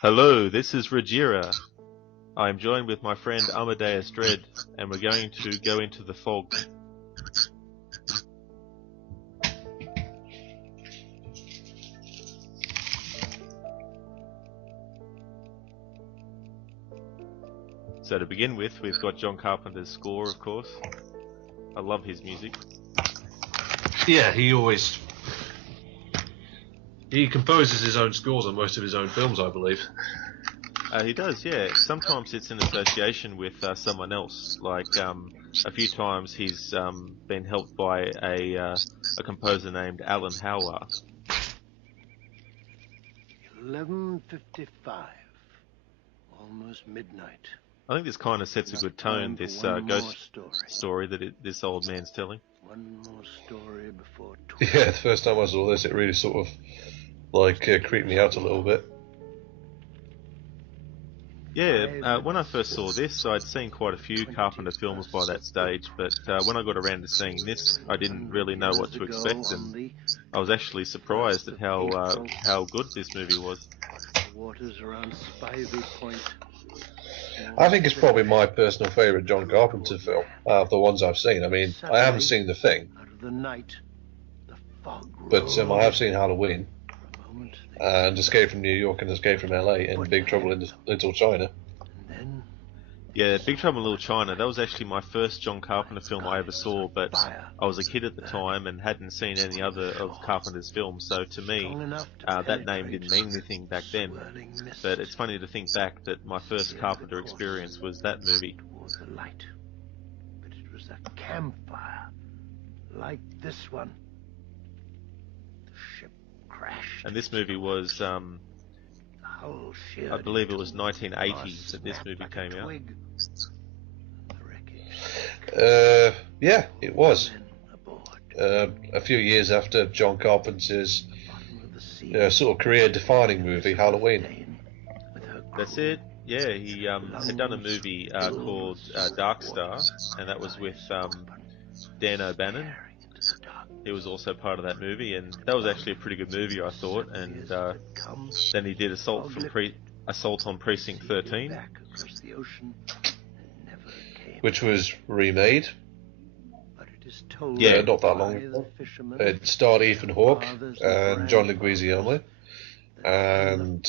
Hello, this is Rojira. I am joined with my friend Amadeus Dredd, and we're going to go into the fog. So to begin with, we've got John Carpenter's score, of course. I love his music. Yeah, he composes his own scores on most of his own films, I believe. He does, yeah. Sometimes it's in association with someone else. Like a few times he's been helped by a composer named Alan Howarth. 11:55, almost midnight. I think this kind of sets a good tone, this ghost story that this old man's telling. One more story before. Yeah, the first time I saw this, it really sort of creeped me out a little bit. Yeah, when I first saw this, I'd seen quite a few Carpenter films by that stage, but when I got around to seeing this, I didn't really know what to expect, and I was actually surprised at how good this movie was. The waters around Spivey Point. I think it's probably my personal favourite John Carpenter film out of the ones I've seen. I mean, I haven't seen The Thing, Out of the night, the fog but I have seen Halloween, and Escape from New York and Escape from LA, and Big Trouble in Little China. Yeah, Big Trouble in Little China, that was actually my first John Carpenter film I ever saw, but I was a kid at the time and hadn't seen any other of Carpenter's films, so to me, that name didn't mean anything back then. But it's funny to think back that my first Carpenter experience was that movie. The light. But it was a campfire, like this one. The ship crashed. And this movie was, I believe it was 1980 that this movie came out. Yeah, it was. A few years after John Carpenter's sort of career-defining movie, Halloween. That's it. Yeah, he had done a movie called Dark Star, and that was with Dan O'Bannon. He was also part of that movie, and that was actually a pretty good movie, I thought. And then he did Assault on Precinct 13, which was remade. Yeah, not that long ago. It starred Ethan Hawke and John Leguizamo and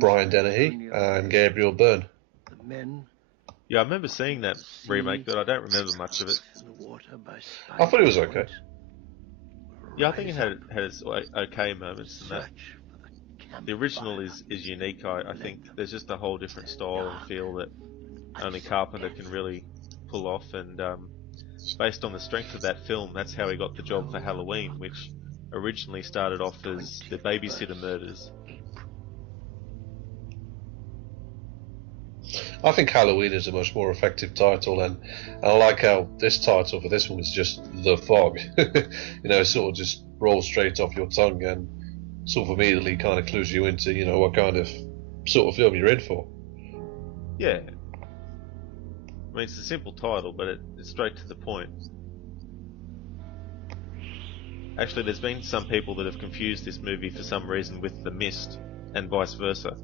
Brian Dennehy and Gabriel Byrne. Yeah, I remember seeing that remake, but I don't remember much of it. I thought it was okay. Yeah, I think it had its okay moments and that. The original is unique, I think. There's just a whole different style and feel that only Carpenter can really pull off, and based on the strength of that film, that's how he got the job for Halloween, which originally started off as The Babysitter Murders. I think Halloween is a much more effective title, and I like how this title for this one was just The Fog. Sort of just rolls straight off your tongue and sort of immediately kind of clues you into, what kind of sort of film you're in for. Yeah. I mean, it's a simple title, but it's straight to the point. Actually, there's been some people that have confused this movie for some reason with The Mist, and vice versa.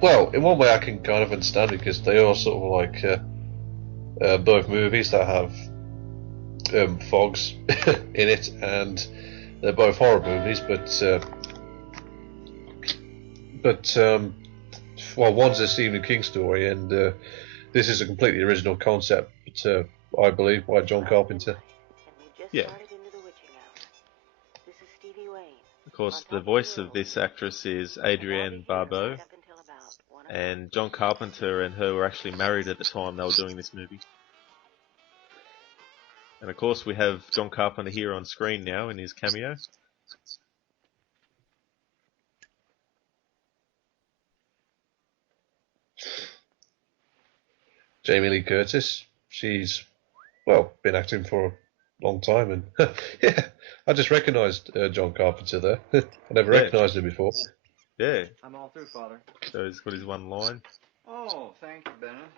Well, in one way I can kind of understand it, because they are sort of like both movies that have fogs in it, and they're both horror movies, well, one's a Stephen King story, and this is a completely original concept, I believe, by John Carpenter. Yeah. Of course, the voice of this actress is Adrienne Barbeau, and John Carpenter and her were actually married at the time they were doing this movie. And of course, we have John Carpenter here on screen now in his cameo. Jamie Lee Curtis, she's, well, been acting for a long time, and yeah, I just recognised John Carpenter there. I never recognised him before. Yeah. I'm all through, Father. So he's got his one line. Oh, thank you, Bennett.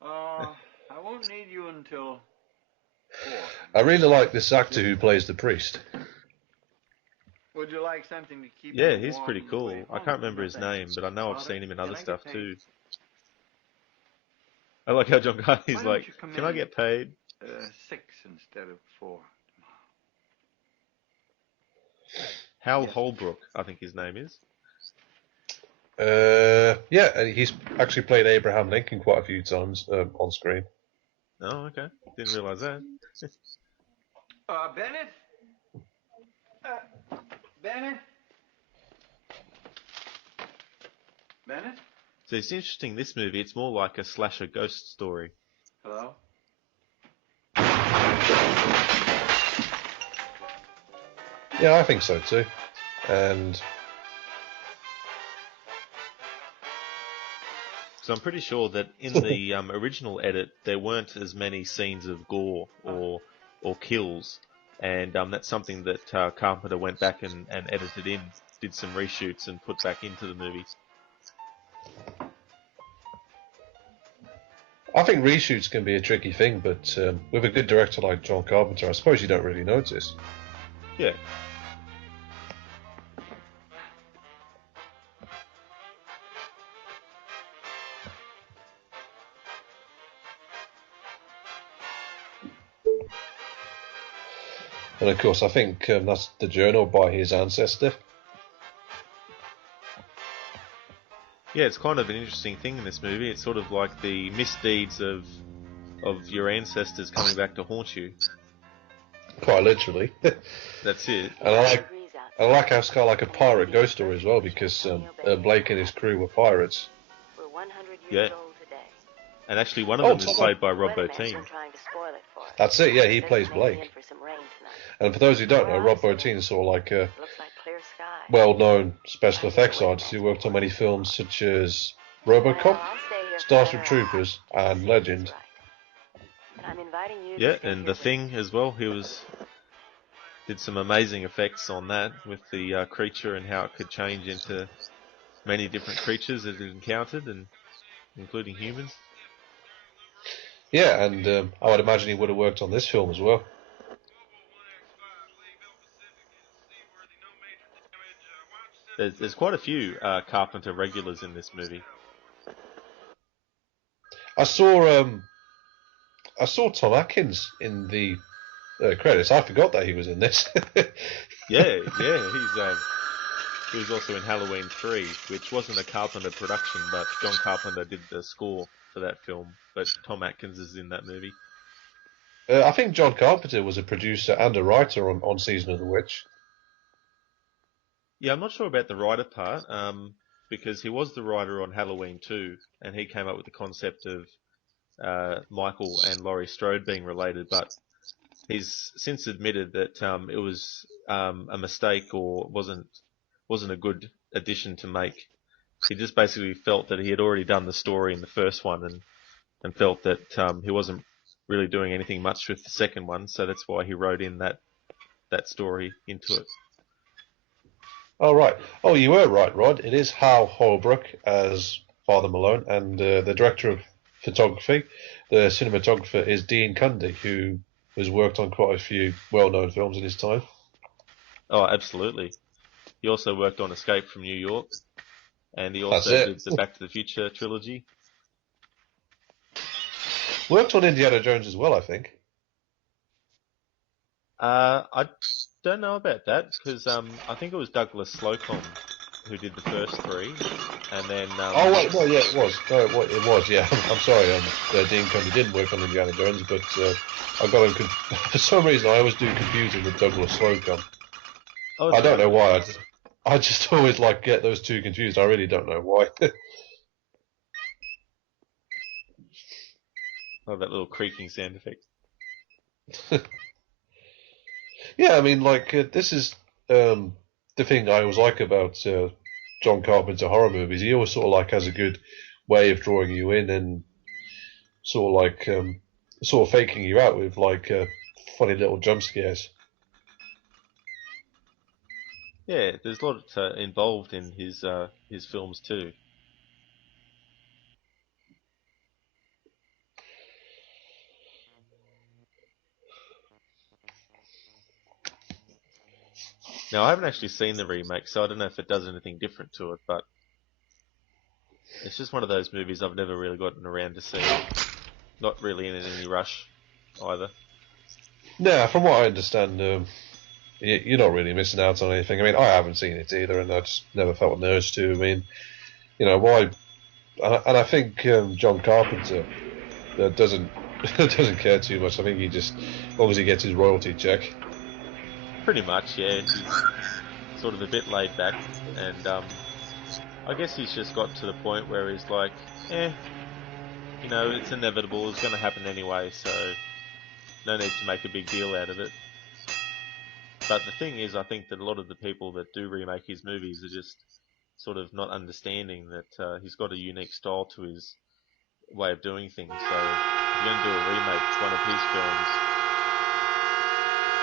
I won't need you until 4. I really like this actor who plays the priest. Would you like something to keep Yeah, you he's warm pretty on the way cool. I home? can't remember No, his thank you. name, but I know I've Father, seen him in can other I stuff get paid? too. I like how John Why Carney's don't like, you come "Can I in get paid?" 6 instead of 4 Hal Yes. Holbrook, I think his name is. Yeah, and he's actually played Abraham Lincoln quite a few times on screen. Oh, okay. Didn't realize that. Bennett? Bennett? Bennett? So it's interesting, this movie, it's more like a slasher ghost story. Hello? Yeah, I think so too. And So I'm pretty sure that in the original edit, there weren't as many scenes of gore or kills, and that's something that Carpenter went back and edited in, did some reshoots and put back into the movie. I think reshoots can be a tricky thing, but with a good director like John Carpenter, I suppose you don't really notice. Yeah. And of course, I think that's the journal by his ancestor. Yeah, it's kind of an interesting thing in this movie. It's sort of like the misdeeds of your ancestors coming back to haunt you. Quite literally. That's it. And I like how it's kind of like a pirate ghost story as well, because Blake and his crew were pirates. Yeah. And actually, one of them is Tom, played by Rob Bottin. That's it, yeah, he plays Blake. And for those who don't know, Rob Bottin is sort of like a well-known special effects artist who worked on many films such as RoboCop, Starship Troopers, and Legend. Yeah, and The Thing as well. Did some amazing effects on that with the creature and how it could change into many different creatures that it encountered, and including humans. Yeah, and I would imagine he would have worked on this film as well. There's quite a few Carpenter regulars in this movie. I saw Tom Atkins in the credits. I forgot that he was in this. Yeah, he was also in Halloween 3, which wasn't a Carpenter production, but John Carpenter did the score for that film. But Tom Atkins is in that movie. I think John Carpenter was a producer and a writer on Season of the Witch. Yeah, I'm not sure about the writer part, because he was the writer on Halloween 2, and he came up with the concept of Michael and Laurie Strode being related, but he's since admitted that it was a mistake or wasn't a good addition to make. He just basically felt that he had already done the story in the first one and felt that he wasn't really doing anything much with the second one, so that's why he wrote in that story into it. Oh, right. Oh, you were right, Rod. It is Hal Holbrook as Father Malone, and the director of photography, the cinematographer, is Dean Cundy, who has worked on quite a few well-known films in his time. Oh, absolutely. He also worked on Escape from New York, and he That's also it. did the Back to the Future trilogy. Worked on Indiana Jones as well, I think. I don't know about that, because I think it was Douglas Slocum who did the first three, and then Oh, wait, no, yeah, it was. No, it was, yeah. I'm sorry, Dean Cundy didn't work on Indiana Jones, but I got him. For some reason, I always do confuse him with Douglas Slocum. oh, I don't really? know why. I just always get those two confused. I really don't know why. Oh, that little creaking sound effect. Yeah, I mean, this is the thing I always like about John Carpenter horror movies. He always sort of has a good way of drawing you in and sort of sort of faking you out with funny little jump scares. Yeah, there's a lot involved in his films too. Now, I haven't actually seen the remake, so I don't know if it does anything different to it, but it's just one of those movies I've never really gotten around to seeing. Not really in any rush either. No, from what I understand, you're not really missing out on anything. I mean, I haven't seen it either, and I just never felt an urge to. I mean, why? And I think John Carpenter doesn't doesn't care too much. I think he just, as long as he gets his royalty check. Pretty much, yeah. He's sort of a bit laid back, and I guess he's just got to the point where he's like, it's inevitable. It's going to happen anyway, so no need to make a big deal out of it. But the thing is, I think that a lot of the people that do remake his movies are just sort of not understanding that he's got a unique style to his way of doing things. So if you're going to do a remake to one of his films,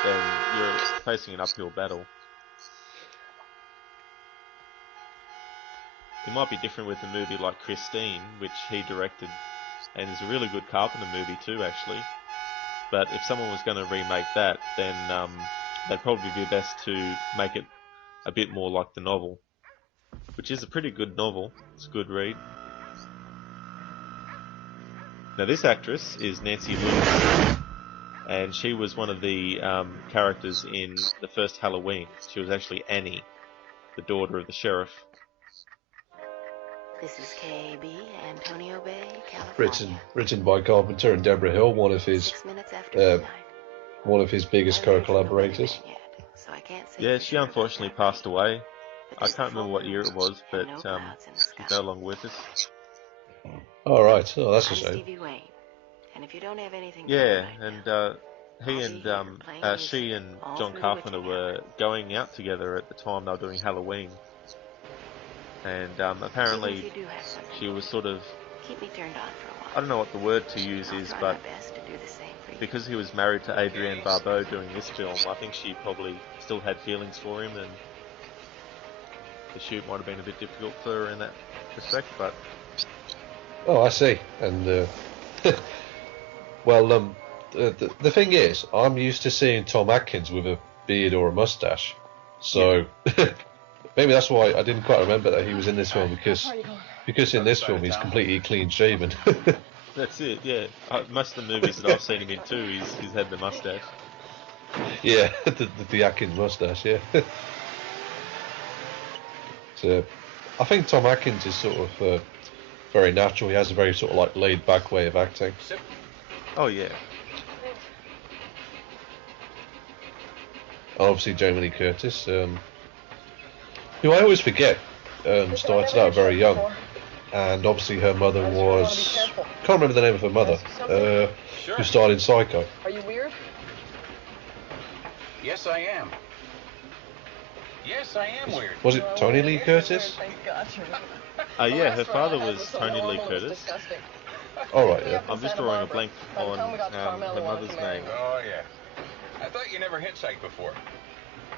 then you're facing an uphill battle. It might be different with a movie like Christine, which he directed, and is a really good Carpenter movie too, actually. But if someone was going to remake that, then they'd probably be best to make it a bit more like the novel, which is a pretty good novel. It's a good read. Now, this actress is Nancy Lewis, and she was one of the characters in the first Halloween. She was actually Annie, the daughter of the sheriff. This is KAB, Antonio Bay, California. Written by Carpenter and Deborah Hill, one of his biggest co-collaborators. Yeah, she unfortunately passed away. I can't remember what year it was, but she's no longer with us. All right, oh, that's a shame. Yeah, and she and John Carpenter were going out together at the time they were doing Halloween. And apparently she was sort of, I don't know what the word to use is, but because he was married to Adrienne Barbeau doing this film, I think she probably still had feelings for him, and the shoot might have been a bit difficult for her in that respect, but... Oh, I see. And, well, the thing is, I'm used to seeing Tom Atkins with a beard or a mustache, so... Yeah. Maybe that's why I didn't quite remember that he was in this film, because in this film he's completely clean shaven. That's it, yeah. Most of the movies that I've seen him in too, he's had the mustache. Yeah, the Atkins mustache, yeah. So, I think Tom Atkins is sort of very natural. He has a very sort of like laid back way of acting. Oh yeah. Obviously Jamie Lee Curtis, who I always forget, started out very young, and obviously her mother was, can't remember the name of her mother, who starred in Psycho. Are you weird? Yes, I am. Yes, I am weird. Was it Tony Lee Curtis? Yeah, her father was Tony Lee Curtis. Alright, yeah. I'm just drawing a blank on her mother's name. Oh, yeah. I thought you never hitchhiked before.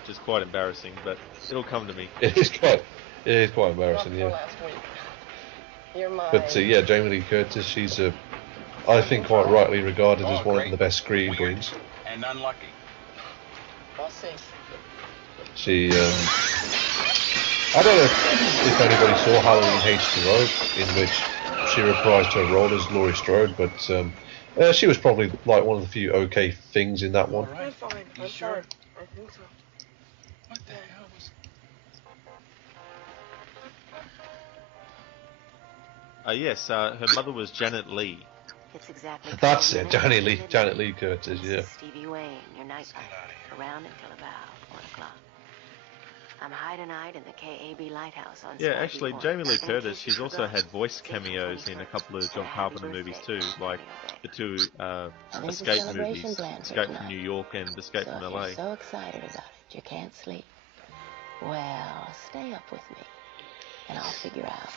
Which is quite embarrassing, but it'll come to me. It is quite embarrassing, yeah. But yeah, Jamie Lee Curtis, she's I think quite rightly regarded as one of the best screen queens. And unlucky. I'll see. She, I don't know if anybody saw Halloween H2O, in which she reprised her role as Laurie Strode, but she was probably like one of the few okay things in that one. I'm fine. I'm sure? I think so. What the hell was... Yes, her mother was Janet Leigh. It's exactly That's it, Janet Lee Curtis, yeah. Stevie Wayne, your night around until about 1 o'clock. I'm high tonight in the KAB Lighthouse on Yeah, actually, Jamie Lee Curtis, she's also had voice cameos in a couple of John Carpenter movies too, like the two Escape movies, Escape from New York and Escape from LA. So excited about it, you can't sleep. Well, stay up with me, and I'll figure out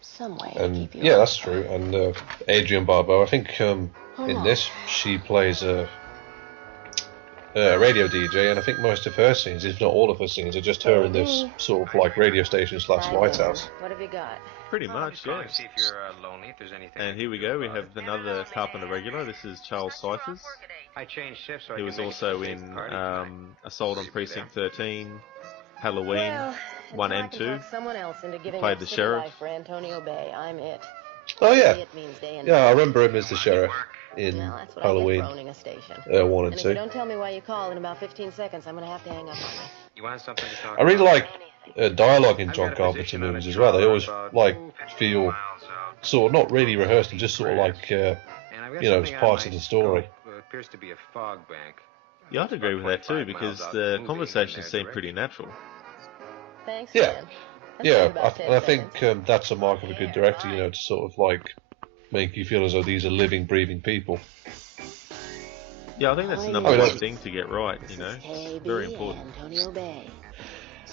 some way to keep you. Yeah, that's true. And Adrienne Barbeau, I think in this she plays a radio DJ, and I think most of her scenes, if not all of her scenes, are just her in this sort of like radio station / lighthouse. What have you got? Pretty much, yeah. See if you're lonely, if there's anything. And here we go, we have another Carpenter regular. This is Charles Cyphers. I changed shifts so He was also in Assault on Precinct 13, Halloween Well, 1 until I and can 2. talk someone else into giving Played up the city sheriff. life for Antonio Bay. I'm it. Oh yeah, It means day and yeah. I night. remember him as the sheriff in Well, that's what I get Halloween for owning a station. 1 and And if you 2. don't tell me why you called in about 15 seconds, I'm gonna have to hang up on you. You want something to talk I really about? like dialogue in I've John got a Carpenter position on a movies as well. They trawler always about like 50 feel miles out. sort of not really rehearsed, and just sort of like And I've got you know, it's something on part my of the story. scope. It appears to be a fog bank. Yeah, I'd agree with that too, because the conversations seem pretty natural. Thanks, Yeah. man. That Yeah, saved about 10 and I seconds. think that's a mark of a good director, you know, to sort of like make you feel as though these are living, breathing people. Yeah, I think that's the number one thing to get right, you know. It's very important. Antonio Bay.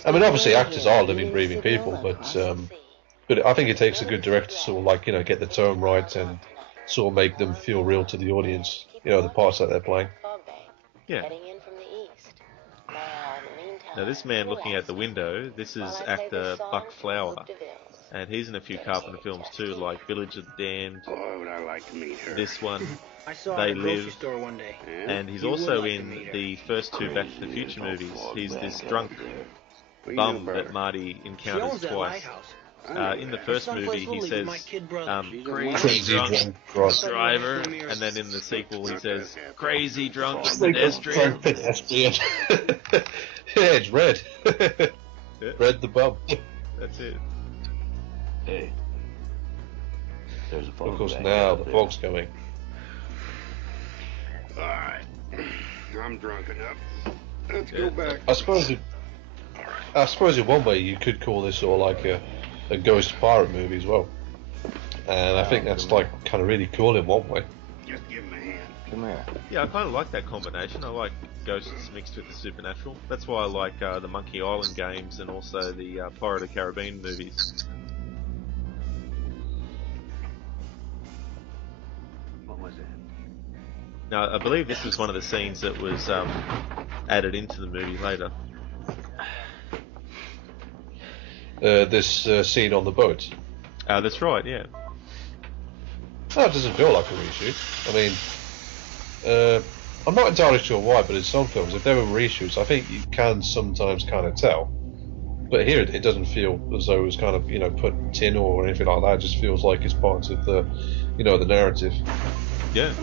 I mean, obviously actors are living, breathing people, but I think it takes a good director to sort of like, you know, get the tone right and sort of make them feel real to the audience, you know, the parts that they're playing. Yeah. Now this man looking out the window, this is actor Buck Flower, and he's in a few Carpenter films too, like Village of the Damned, Boy, would I like to meet her. this one, I saw her They at the grocery Live, store one day. and he's You would also like to in meet her. the first two Back to the Future movies. He's this drunk bum that Marty She encounters owns that twice. lighthouse. In the first Someplace movie, he Little League says, with my kid brother. crazy drunk drunk driver, and then in the sequel he says, crazy drunk pedestrian. Pedestrian. Yeah, it's Red. Yeah. Red the bum. That's it. Hey, there's a phone. Of course, now the fog's coming. All right, I'm drunk enough. Let's go back. I suppose in one way you could call this sort of like a ghost pirate movie as well, and I think that's like kind of really cool in one way. Just give him a hand. Come here. Yeah, I kind of like that combination. I like ghosts mixed with the supernatural. That's why I like the Monkey Island games and also the Pirate of the Caribbean movies. What was that? Now, I believe this was one of the scenes that was added into the movie later. This scene on the boat. That's right, yeah. No, it doesn't feel like a reshoot. I mean, I'm not entirely sure why, but in some films, if there were reshoots, I think you can sometimes kind of tell. But here, it doesn't feel as though it was kind of, you know, put in or anything like that. It just feels like it's part of the, you know, the narrative. Yeah.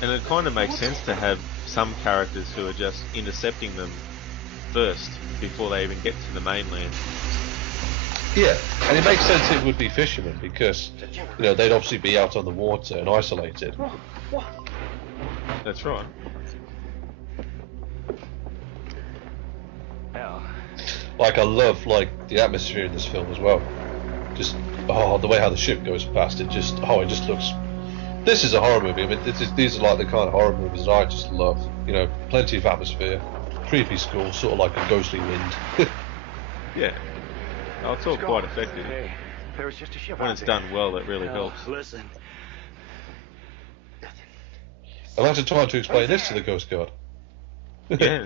And it kind of makes sense to have some characters who are just intercepting them first before they even get to the mainland. Yeah, and it makes sense it would be fishermen because, you know, they'd obviously be out on the water and isolated. That's right. Like, I love, like, the atmosphere in this film as well. Just, the way how the ship goes past, it just looks... This is a horror movie. I mean, these are like the kind of horror movies that I just love. You know, plenty of atmosphere, creepy school, sort of like a ghostly wind. Yeah. Oh, it's all quite effective. Hey, there was just a ship When out it's there. done well, it really helps. Listen. Imagine trying to explain this to the Coast Guard. Yeah.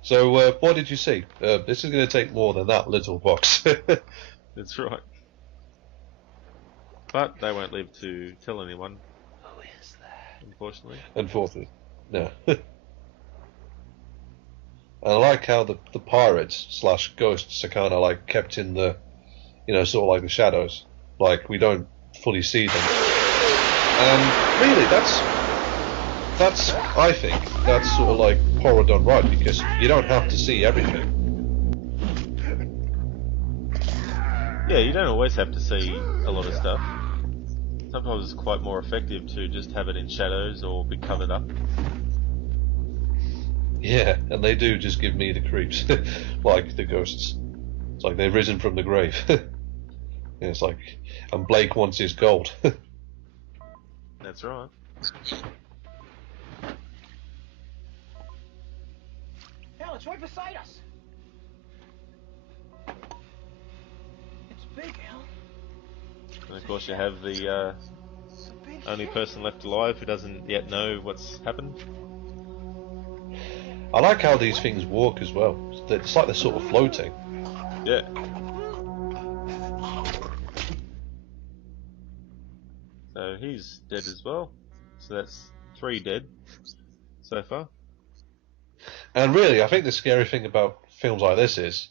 So, what did you see? This is going to take more than that little box. That's right. But they won't live to tell anyone. Who is that? Unfortunately. Unfortunately, no. And I like how the pirates / ghosts are kind of like kept in the, you know, sort of like the shadows. Like, we don't fully see them. And really, that's I think that's sort of like horror done right, because you don't have to see everything. Yeah, you don't always have to see a lot of stuff. Sometimes it's quite more effective to just have it in shadows or be covered up. Yeah, and they do just give me the creeps, like the ghosts. It's like they've risen from the grave. And it's like, and Blake wants his gold. That's right. Hell, it's right beside us. It's big, Hal. And of course you have the only person left alive who doesn't yet know what's happened. I like how these things walk as well. It's like they're sort of floating. Yeah. So he's dead as well. So that's 3 dead so far. And really, I think the scary thing about films like this is,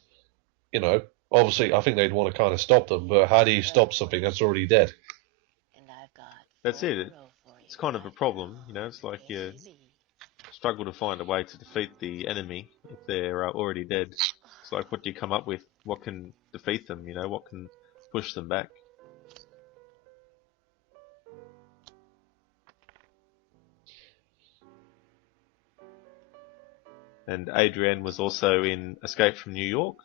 you know, obviously, I think they'd want to kind of stop them, but how do you stop something that's already dead? That's it. It's kind of a problem, you know. It's like you struggle to find a way to defeat the enemy if they're already dead. It's like, what do you come up with? What can defeat them? You know, what can push them back? And Adrienne was also in Escape from New York.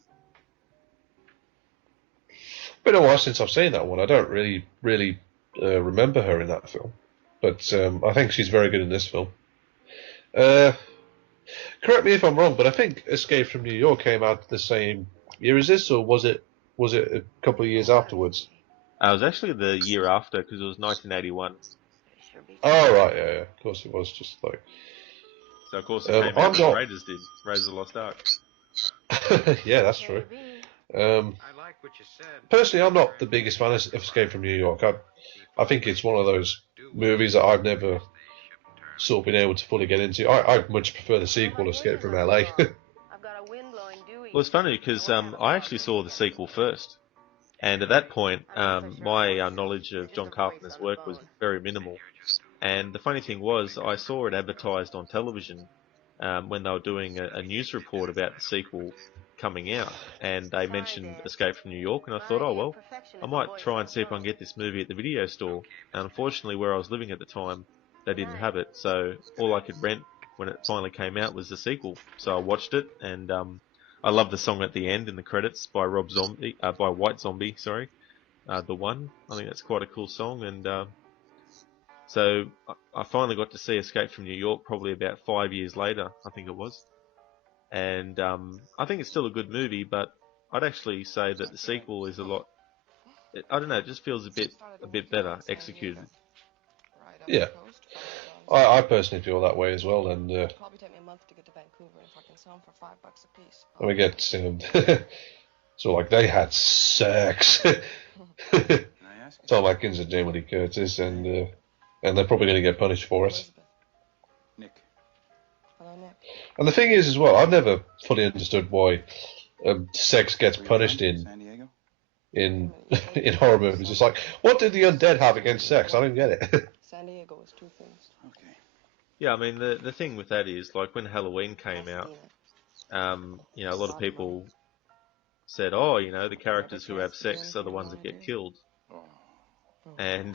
Been a while since I've seen that one. I don't really remember her in that film, but I think she's very good in this film. Correct me if I'm wrong, but I think Escape from New York came out the same year as this, or was it a couple of years afterwards? It was actually the year after, because it was 1981. Oh right, yeah, of course it was. Just like so, of course, it came out when Raiders did. Raiders of the Lost Ark. yeah, that's true. I like what you said. Personally, I'm not the biggest fan of Escape from New York. I think it's one of those movies that I've never sort of been able to fully get into. I much prefer the sequel, Escape from LA. Well, it's funny because I actually saw the sequel first, and at that point, my knowledge of John Carpenter's work was very minimal. And the funny thing was, I saw it advertised on television when they were doing a news report about the sequel coming out, and they mentioned Escape from New York, and I thought, oh well, I might try and see if I can get this movie at the video store. And unfortunately, where I was living at the time, they didn't have it, so all I could rent when it finally came out was the sequel. So I watched it, and I love the song at the end in the credits by by White Zombie, sorry, The One. I think that's quite a cool song, and so I finally got to see Escape from New York probably about 5 years later, I think it was. And I think it's still a good movie, but I'd actually say that the sequel is a lot. I don't know, it just feels a bit better executed. Yeah, I personally feel that way as well, and Probably take me a month to get to Vancouver if I can sell them for $5 a piece. we get so like they had sex. Tom Atkins and Jamie Lee Curtis, and they're probably going to get punished for it. Nick. Hello, Nick. And the thing is, as well, I've never fully understood why sex gets punished in horror movies. It's like, what did the undead have against sex? I don't get it. San Diego is two things. Okay. Yeah, I mean the thing with that is, like, when Halloween came out, you know, a lot of people said, oh, you know, the characters who have sex are the ones that get killed. And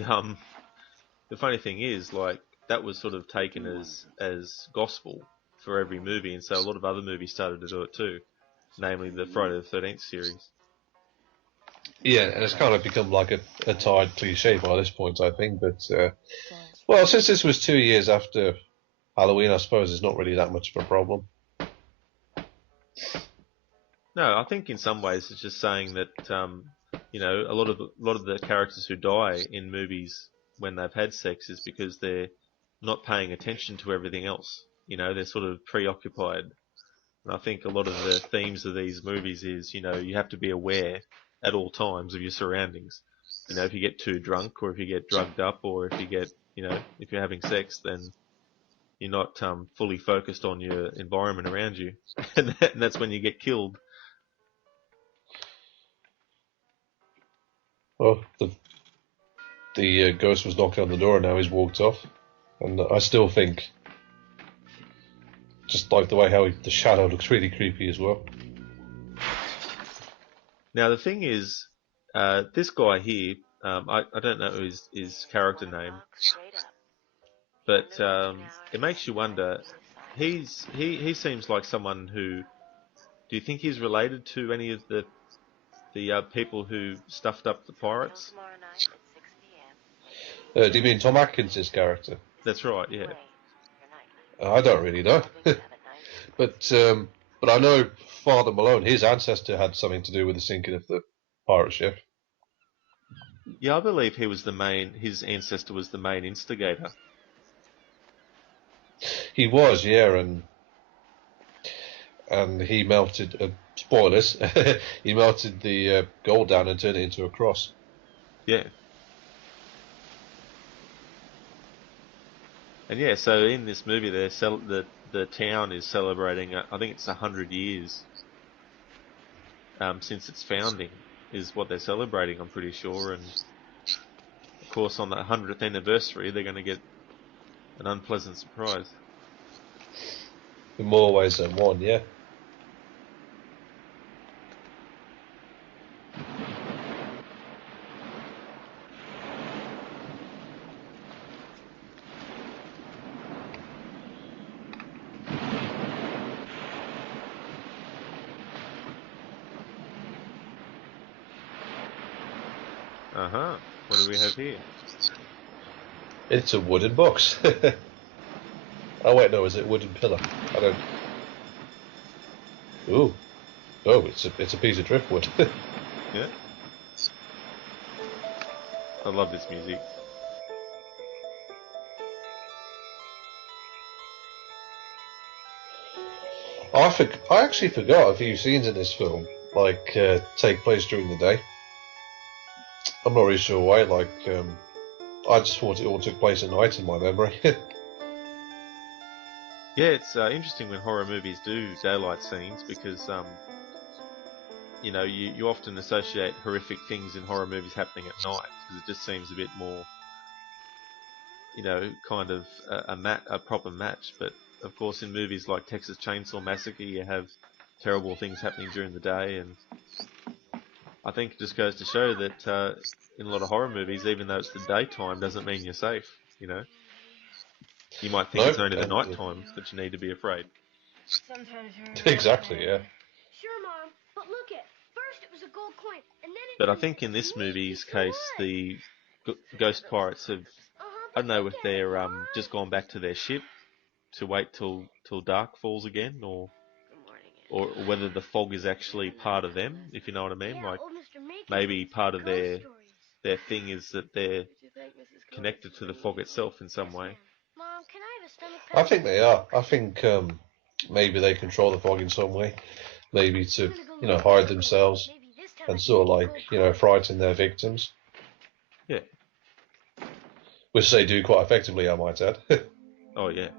the funny thing is, like, that was sort of taken as gospel for every movie, and so a lot of other movies started to do it too, namely the Friday the 13th series. Yeah, and it's kind of become like a tired cliche by this point, I think. But well, since this was 2 years after Halloween, I suppose it's not really that much of a problem. No, I think in some ways it's just saying that you know, a lot of the characters who die in movies when they've had sex is because they're not paying attention to everything else. You know, they're sort of preoccupied. And I think a lot of the themes of these movies is, you know, you have to be aware at all times of your surroundings. You know, if you get too drunk, or if you get drugged up, or if you get, you know, if you're having sex, then you're not fully focused on your environment around you, and that's when you get killed. Well, the ghost was knocking on the door, and now he's walked off. And I still think, just like the way how the shadow looks really creepy as well. Now the thing is, this guy here, I don't know his character name, but it makes you wonder. He seems like someone who. Do you think he's related to any of the people who stuffed up the pirates? Do you mean Tom Atkins' character? That's right, yeah. I don't really know, but I know Father Malone. His ancestor had something to do with the sinking of the pirate ship. Yeah, I believe he was his ancestor was the main instigator. He was, yeah, and he melted. Spoilers. He melted the gold down and turned it into a cross. Yeah. And yeah, so in this movie, the the town is celebrating, I think it's 100 years since its founding, is what they're celebrating, I'm pretty sure. And of course, on the 100th anniversary, they're going to get an unpleasant surprise. In more ways than one, yeah. Uh-huh. What do we have here? It's a wooden box. Oh wait, no, is it wooden pillar? I don't. Ooh, oh, it's a piece of driftwood. Yeah. I love this music. I actually forgot a few scenes in this film, like take place during the day. I'm not really sure why. I just thought it all took place at night in my memory. Yeah, it's interesting when horror movies do daylight scenes because, you know, you often associate horrific things in horror movies happening at night because it just seems a bit more, you know, kind of a proper match. But of course, in movies like Texas Chainsaw Massacre, you have terrible things happening during the day, and I think it just goes to show that in a lot of horror movies, even though it's the daytime, doesn't mean you're safe. You know, you might think it's Nope, only the and night times that you need to be afraid. exactly, yeah. Sure, Mom, but look it. First it was a gold coin, and then it But I think in this movie's case, the ghost pirates have, I don't know if they're just gone back to their ship to wait till dark falls again, or whether the fog is actually part of them, if you know what I mean. Like maybe part of their thing is that they're connected to the fog itself in some way. Mom, can I have a stomach I think they are. I think maybe they control the fog in some way, maybe to hide themselves and sort of like frighten their victims, Yeah. which they do quite effectively, I might add. Oh yeah.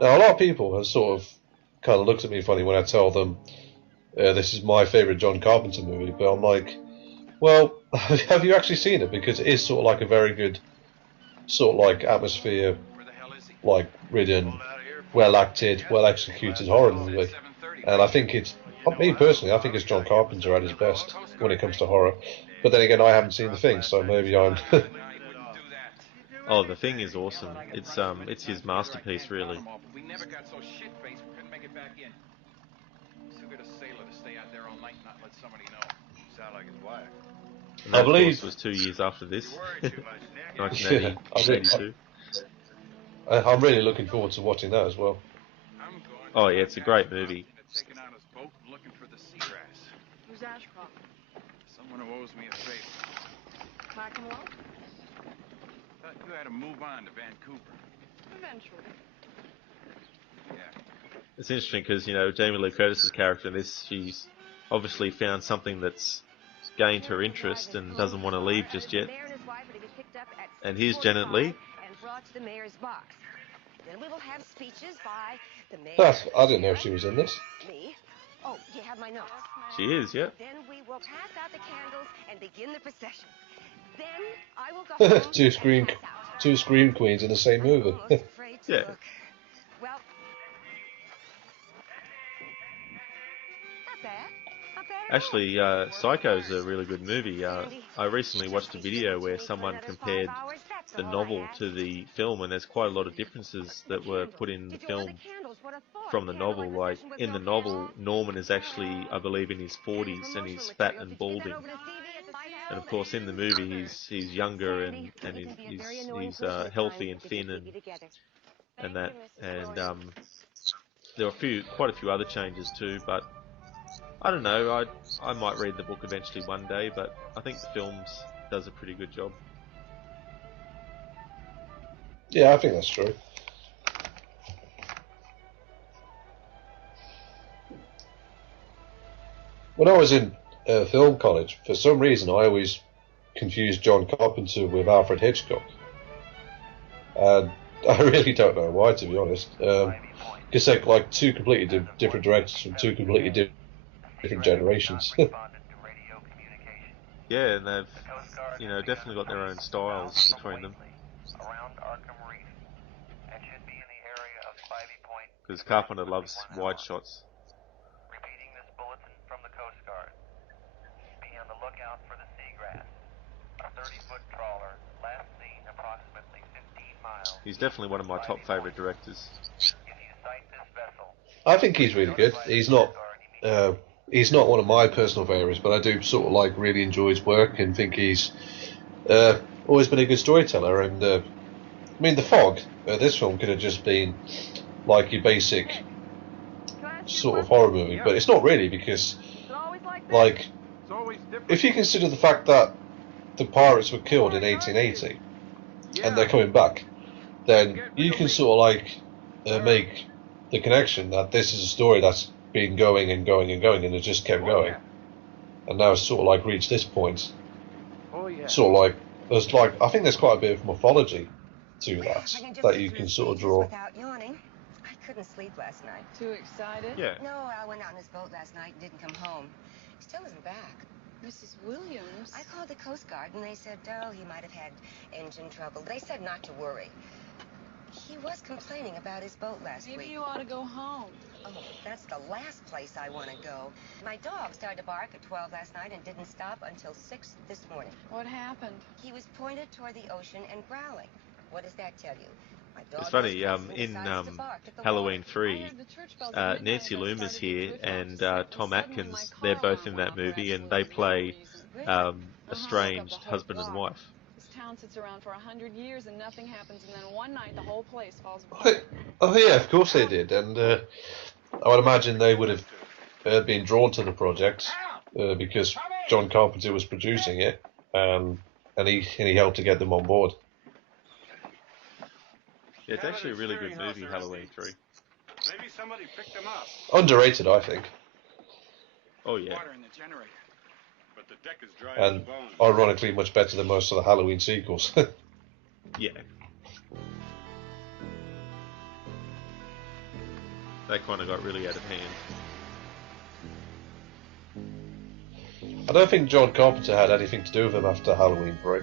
Now, a lot of people have sort of kind of looked at me funny when I tell them this is my favourite John Carpenter movie, but I'm like, well, have you actually seen it? Because it is sort of like a very good, sort of like atmosphere, like ridden, well acted, well executed horror movie. And I think it's, me personally, I think it's John Carpenter at his best when it comes to horror. But then again, I haven't seen The Thing, so maybe I'm. Oh, The Thing is awesome. It's his masterpiece, really. We never got so shit-faced we couldn't make it back in. Still got a sailor to stay out there all night and not let somebody know. Sound like his wife. And that, I believe, of course, was 2 years after this. Yeah, 1982. I'm really looking forward to watching that as well. Oh yeah, it's a great movie. Taking out his boat and looking for the seagrass. Who's Ashcroft? Someone who owes me a favor. Can I come along? Thought you had to move on to Vancouver. Eventually. Yeah. It's interesting because, you know, Jamie Lee Curtis's character in this, she's obviously found something that's gained her interest and doesn't want to leave just yet. And here's Janet Leigh. I didn't know she was in this. Oh, do you have my notes? She is, yeah. Then we will pass out the candles and begin the procession. Then I will go home two scream queens in the same movie. Yeah. Well, not bad. Not bad at Actually, Psycho's a really good movie. I recently watched a video where someone compared the novel to the film, and there's quite a lot of differences that were put in the film from the novel. Like, in the novel, Norman is actually, I believe, in his 40s, and he's fat and balding. And of course, in the movie, he's younger and he's healthy and thin and that. And there were quite a few other changes too. But I don't know. I might read the book eventually one day. But I think the films does a pretty good job. Yeah, I think that's true. When I was in film college, for some reason, I always confused John Carpenter with Alfred Hitchcock. And I really don't know why, to be honest. Because they're like two completely different directors from two completely different generations. Yeah, and they've, definitely got their own styles between them. Because Carpenter loves wide shots. Repeating this bulletin from the Coast Guard. Be on the lookout for the seagrass. A 30-foot trawler, last seen approximately 15 miles. He's definitely one of my top favourite directors. If you sight this vessel, I think he's really good. He's not one of my personal favourites, but I do sort of like really enjoy his work and think he's always been a good storyteller. And I mean, The Fog, this film could have just been like your basic sort of horror movie, but it's not really, because like if you consider the fact that the pirates were killed in 1880 and they're coming back, then you can sort of like make the connection that this is a story that's been going and going and going, and it just kept going, and now it's sort of like reached this point. Sort of like there's like I think there's quite a bit of mythology to that you can sort of draw. I couldn't sleep last night. Too excited? Yeah. No, I went out on his boat last night and didn't come home. He still isn't back. Mrs. Williams? I called the Coast Guard and they said, oh, he might have had engine trouble. They said not to worry. He was complaining about his boat last week. Maybe you ought to go home. Oh, that's the last place I want to go. My dog started to bark at 12 last night and didn't stop until 6 this morning. What happened? He was pointed toward the ocean and growling. What does that tell you? It's funny, in Halloween 3, Nancy Loomis here and Tom Atkins, they're both in that movie, and they play estranged husband and wife. This town sits around for 100 years and nothing happens, and then one night the whole place falls apart. Oh yeah, of course they did, and I would imagine they would have been drawn to the project because John Carpenter was producing it, and he helped to get them on board. Yeah, it's actually a really good movie, Halloween 3. Maybe somebody picked them up. Underrated, I think. Oh yeah. Water in the generator. But the deck is dry And as a bone. ironically, much better than most of the Halloween sequels. Yeah. They kind of got really out of hand. I don't think John Carpenter had anything to do with him after Halloween 3.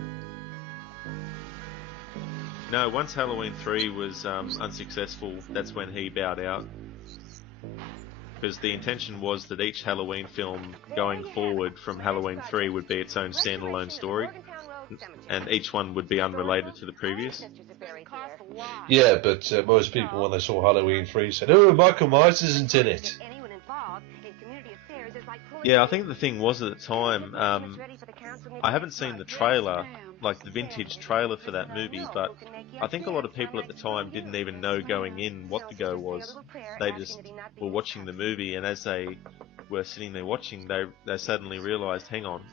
No, once Halloween 3 was unsuccessful, that's when he bowed out. Because the intention was that each Halloween film going forward from Halloween 3 would be its own standalone story, and each one would be unrelated to the previous. Yeah, but most people, when they saw Halloween 3, said, "Oh, Michael Myers isn't in it." Yeah, I think the thing was at the time, I haven't seen the trailer, like the vintage trailer for that movie, but I think a lot of people at the time didn't even know going in what the go was. They just were watching the movie, and as they were sitting there watching, they suddenly realised, hang on,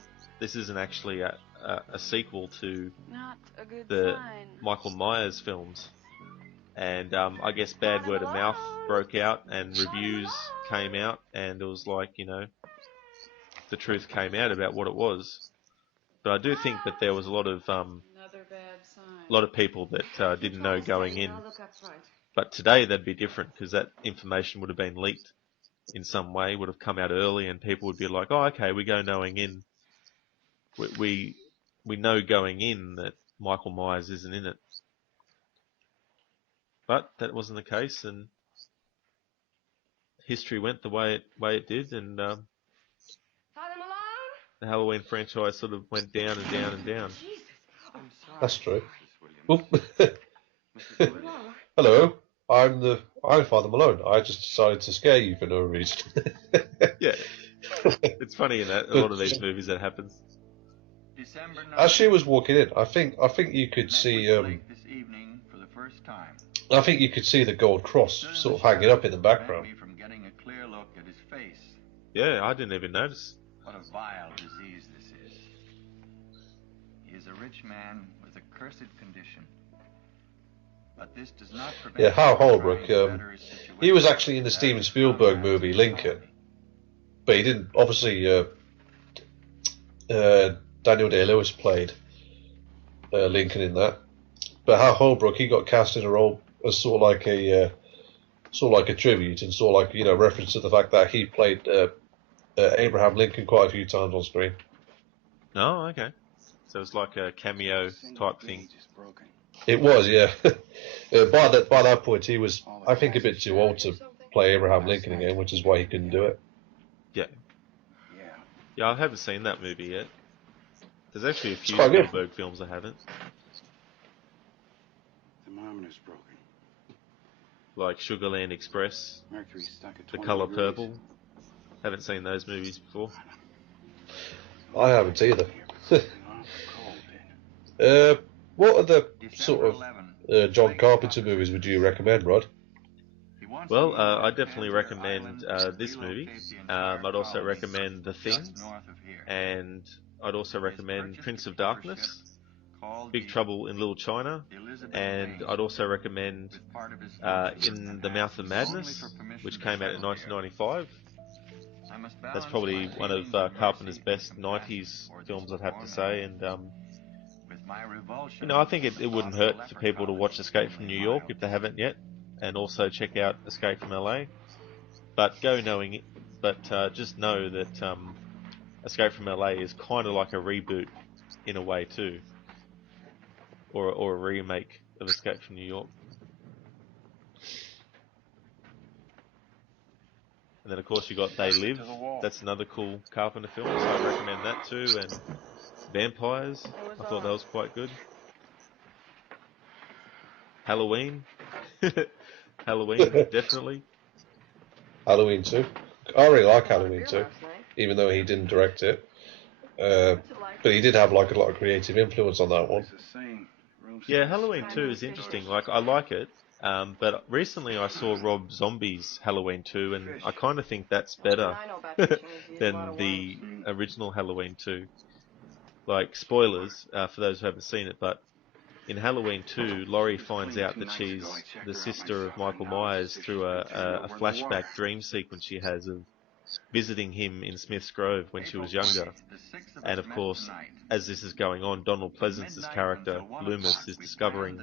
this isn't actually a sequel to the Michael Myers films. And I guess bad word of mouth broke out, and reviews came out, and it was like, the truth came out about what it was. But I do think that there was a lot of people that didn't know going in. But today that'd be different, because that information would have been leaked in some way, would have come out early, and people would be like, "Oh, okay, we go knowing in. We know going in that Michael Myers isn't in it." But that wasn't the case, and history went the way it did, and the Halloween franchise sort of went down and down and down. That's true. Oh. Hello, I'm Father Malone. I just decided to scare you for no reason. Yeah, it's funny in that a lot of these movies that happens. As she was walking in, I think you could see. I think you could see the gold cross sort of hanging up in the background. Yeah, I didn't even notice. What a vile disease this is. He is a rich man with a cursed condition. But this does not prevent. Yeah, Hal Holbrook. He was actually in the Steven Spielberg movie Lincoln, but he didn't obviously Daniel Day-Lewis played Lincoln in that. But Hal Holbrook, he got cast in a role as sort of like a tribute and sort of like, you know, reference to the fact that he played Abraham Lincoln quite a few times on screen. Oh, okay. So it's like a cameo type thing. It was, yeah. By that point, he was, I think, a bit too old to play Abraham Lincoln again, which is why he couldn't do it. Yeah. Yeah, I haven't seen that movie yet. There's actually a few quite good. Spielberg films I haven't. Thermometer's broken. Like Sugarland Express, Mercury's stuck at The 20 Color degrees. Purple. Haven't seen those movies before. I haven't either. What other sort of John Carpenter movies would you recommend, Rod? Well, I definitely recommend this movie. I'd also recommend The Thing, and I'd also recommend Prince of Darkness, Big Trouble in Little China, and I'd also recommend In the Mouth of Madness, which came out in 1995. That's probably one of Carpenter's best 90s films, I'd have to say, and you know, I think it wouldn't hurt for people to watch Escape from New York if they haven't yet, and also check out Escape from LA. But just know that Escape from LA is kind of like a reboot in a way too, or a remake of Escape from New York. And then of course you got They Live. That's another cool Carpenter film, so I recommend that too. And Vampires, I thought that was quite good. Halloween, Halloween, definitely. Halloween 2. I really like Halloween 2, even though he didn't direct it. But he did have like a lot of creative influence on that one. Yeah, Halloween 2 is interesting. Like, I like it. But recently I saw Rob Zombie's Halloween 2, and I kind of think that's better than the original Halloween 2. Like, spoilers for those who haven't seen it, but in Halloween 2, Laurie finds out that she's the sister of Michael Myers through a flashback dream sequence she has of visiting him in Smith's Grove when she was younger. And of course, as this is going on, Donald Pleasance's character, Loomis, is discovering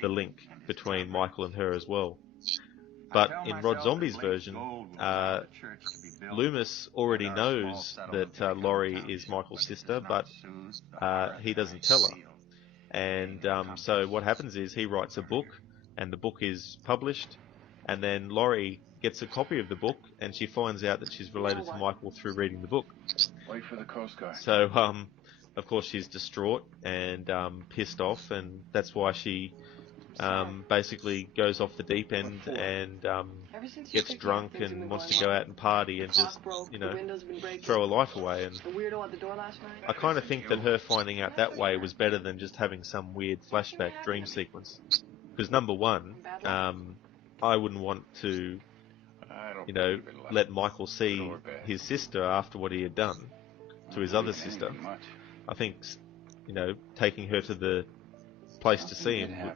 the link between Michael and her as well. But in Rod Zombie's version, Loomis already knows that Laurie is Michael's sister, but he doesn't tell her. And so what happens is he writes a book, and the book is published, and then Laurie gets a copy of the book, and she finds out that she's related to Michael through reading the book. Wait for the Coast Guard. So, of course, she's distraught and pissed off, and that's why she basically goes off the deep end and gets drunk and wants to go out and party and just, you know, throw her life away. And I kind of think that her finding out that way was better than just having some weird flashback dream sequence. Because number one, I wouldn't want to, you know, let Michael see his sister after what he had done to his other sister. I think, you know, taking her to the place to see him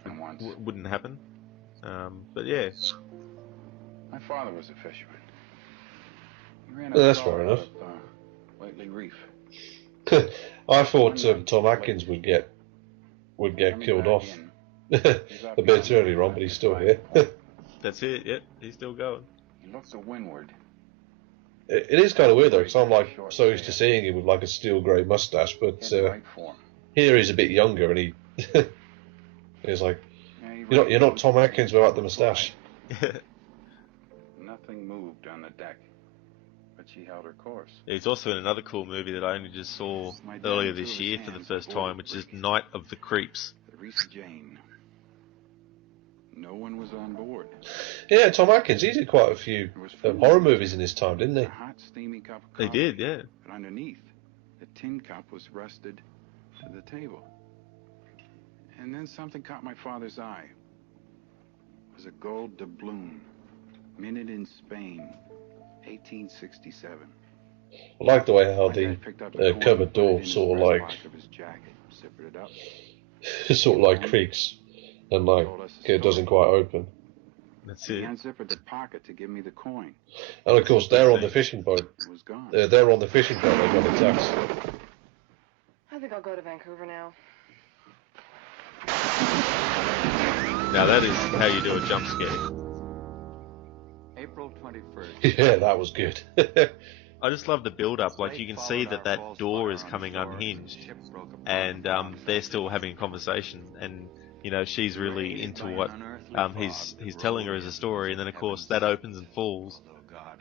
wouldn't happen. But yeah. My father was a fisherman. He ran That's fair enough. Whiteley Reef. I thought Tom Atkins would get killed off a bit earlier on, but he's still here. That's it. Yep, he's still going. He looked to windward. It is kind of weird though, because I'm like so used to seeing him with like a steel grey mustache, but here he's a bit younger, and he's like, you're not Tom Atkins without the mustache. Nothing moved on the deck, but she held her course. He's also in another cool movie that I only just saw earlier this year for the first time, which is Night of the Creeps. Reese Jane. No one was on board. Yeah, Tom Atkins, he did quite a few horror movies in his time, didn't he? A hot, steamy cup of coffee. He did, yeah. But underneath, the tin cup was rusted to the table. And then something caught my father's eye. It was a gold doubloon, minted in Spain, 1867. I like the way how the cupboard door sort of like sort of like creaks and like it doesn't quite open. That's it. He unzippered the pocket to give me the coin. And of course they're on the fishing boat. They're on the fishing boat. They got attacked. think I'll go to Vancouver now. Now that is how you do a jump scare. April 21st. Yeah, that was good. I just love the build-up. Like, you can see that door is coming unhinged, and they're still having a conversation, and you know she's really into what he's telling her as a story, and then of course that opens and falls,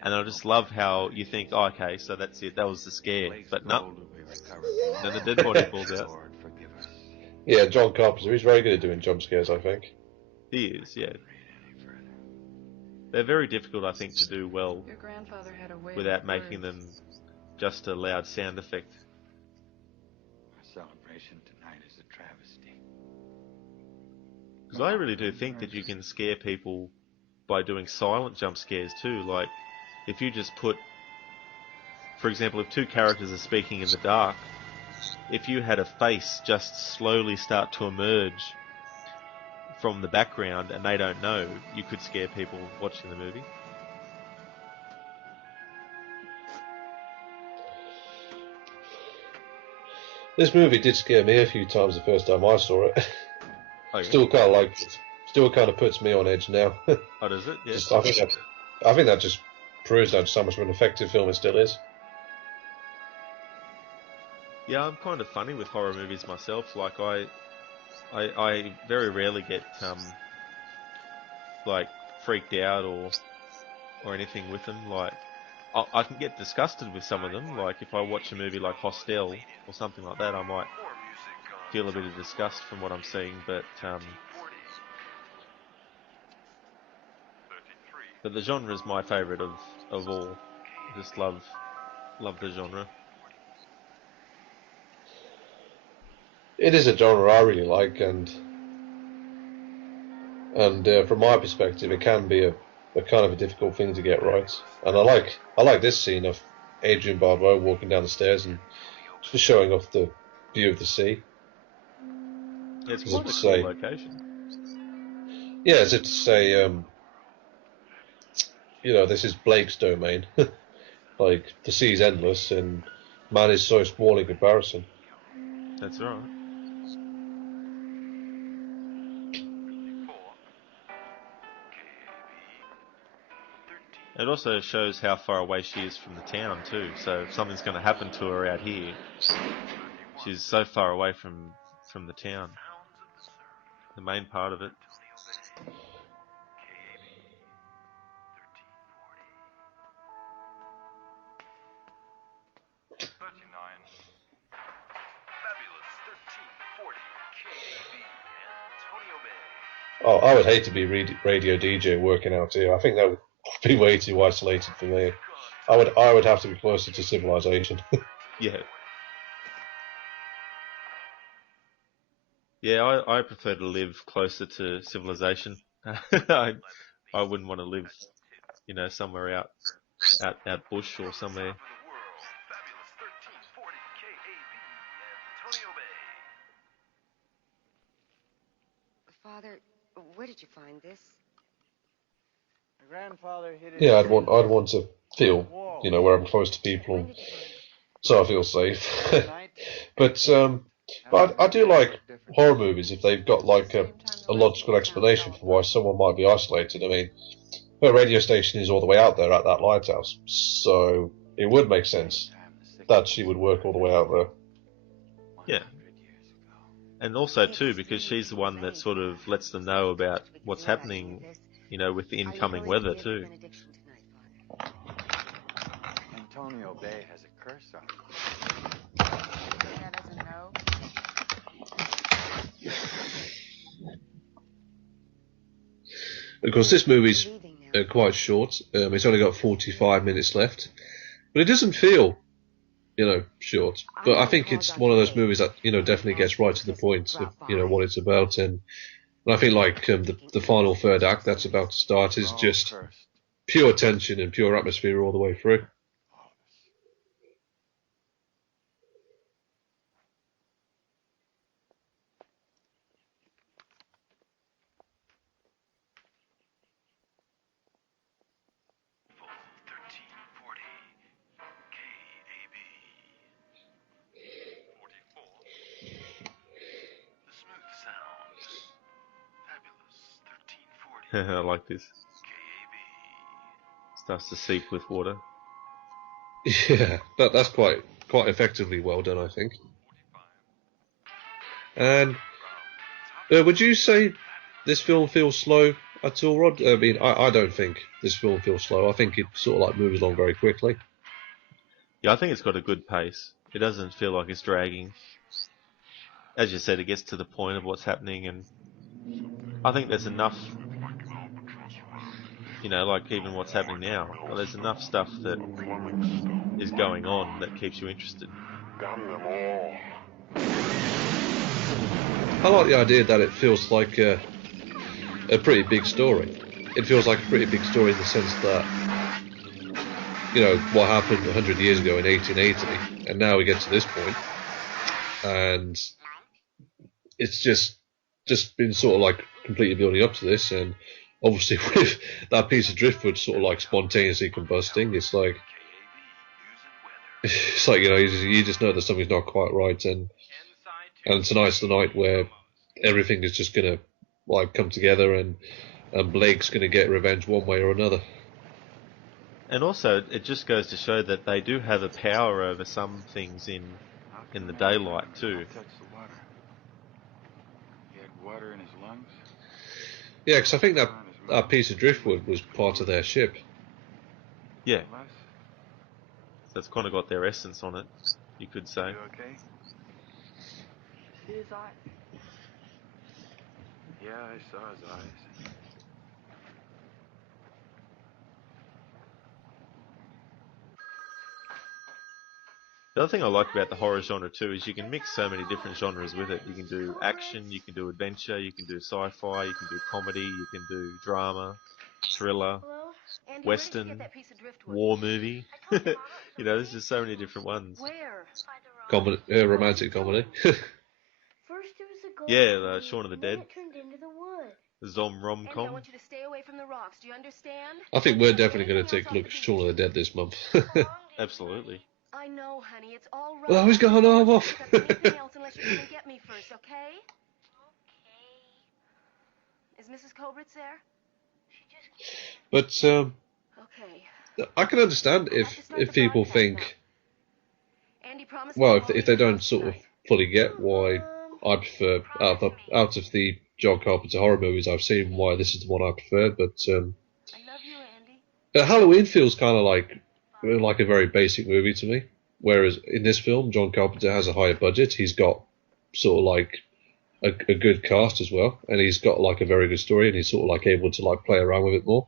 and I just love how you think, oh, okay, so that's it, that was the scare, but no, then the dead body falls out. Yeah, John Carpenter, he's very good at doing jump scares, I think. He is, yeah. They're very difficult, I think, to do well Your grandfather had a way without with making words. them just a loud sound effect. Our celebration tonight is a travesty. Because I really do think that you can scare people by doing silent jump scares too. Like, if you just put, for example, if two characters are speaking in the dark, if you had a face just slowly start to emerge from the background and they don't know, you could scare people watching the movie. This movie did scare me a few times the first time I saw it. Oh, yeah. Still kind of puts me on edge now. Oh, does it? Yeah. I think that just proves that how much of an effective film it still is. Yeah, I'm kind of funny with horror movies myself. Like, I very rarely get like freaked out or anything with them. Like, I can get disgusted with some of them. Like, if I watch a movie like Hostel or something like that, I might feel a bit of disgust from what I'm seeing. But the genre is my favourite of all. I just love the genre. It is a genre I really like, and from my perspective, it can be a kind of a difficult thing to get right. And I like this scene of Adrian Barbeau walking down the stairs and just showing off the view of the sea. It's quite a cool location. Yeah, as if to say, you know, this is Blake's domain. Like, the sea's endless and man is so small in comparison. That's right. It also shows how far away she is from the town too. So if something's going to happen to her out here, she's so far away from the town, the main part of it. Oh, I would hate to be radio DJ working out here. I think that would be way too isolated for me. I would have to be closer to civilization. Yeah. Yeah, I prefer to live closer to civilization. I wouldn't want to live, you know, somewhere out bush or somewhere. Father, where did you find this? My grandfather hid it. Yeah, I'd want to feel, you know, where I'm close to people, so I feel safe. But I do like horror movies if they've got like a logical explanation for why someone might be isolated. I mean, her radio station is all the way out there at that lighthouse, so it would make sense that she would work all the way out there. Yeah. And also too, because she's the one that sort of lets them know about what's happening, you know, with the incoming weather too. Antonio Bay has a curse on it. That doesn't know. Of course, this movie's quite short. It's only got 45 minutes left, but it doesn't feel, you know, short. But I think it's one of those movies that, you know, definitely gets right to the point of, you know, what it's about. And I think like the final third act that's about to start is just pure tension and pure atmosphere all the way through. I like this. Starts to seep with water. Yeah, that's quite effectively well done, I think. And would you say this film feels slow at all, Rod? I mean, I don't think this film feels slow. I think it sort of like moves along very quickly. Yeah, I think it's got a good pace. It doesn't feel like it's dragging. As you said, it gets to the point of what's happening, and I think there's enough, like even what's happening now. Well, there's enough stuff that is going on that keeps you interested. I like the idea that it feels like a pretty big story. It feels like a pretty big story in the sense that, what happened 100 years ago in 1880, and now we get to this point, and it's just been sort of like completely building up to this, and obviously with that piece of driftwood sort of like spontaneously combusting, it's like you just know that something's not quite right, and tonight's the night where everything is just gonna like come together, and Blake's gonna get revenge one way or another. And also, it just goes to show that they do have a power over some things in the daylight too. He had water in his lungs. Yeah, because I think that piece of driftwood was part of their ship. Yeah. So it's kind of got their essence on it, you could say. You okay? See his eye? Yeah, I saw his eyes. The other thing I like about the horror genre too is you can mix so many different genres with it. You can do action, you can do adventure, you can do sci-fi, you can do comedy, you can do drama, thriller, western, war movie. There's just so many different ones. Comedy, romantic comedy. First it was a gold Yeah, Shaun of the Dead. it turned into the wood. Zom rom-com. I want you to stay away from the rocks. Do you understand? I think we're definitely going to take a look at Shaun of the Dead this month. Absolutely. I know, honey. It's all right. Well, who's got an arm off? Anything else unless you come and get me first, okay? Okay. Is Mrs. Cobrits there? But Okay. I can understand if people think, well, if they don't sort of fully get why I prefer out of the John Carpenter horror movies I've seen, why this is the one I prefer. But Halloween feels kind of like a very basic movie to me. Whereas in this film, John Carpenter has a higher budget. He's got sort of like a good cast as well, and he's got like a very good story, and he's sort of like able to like play around with it more.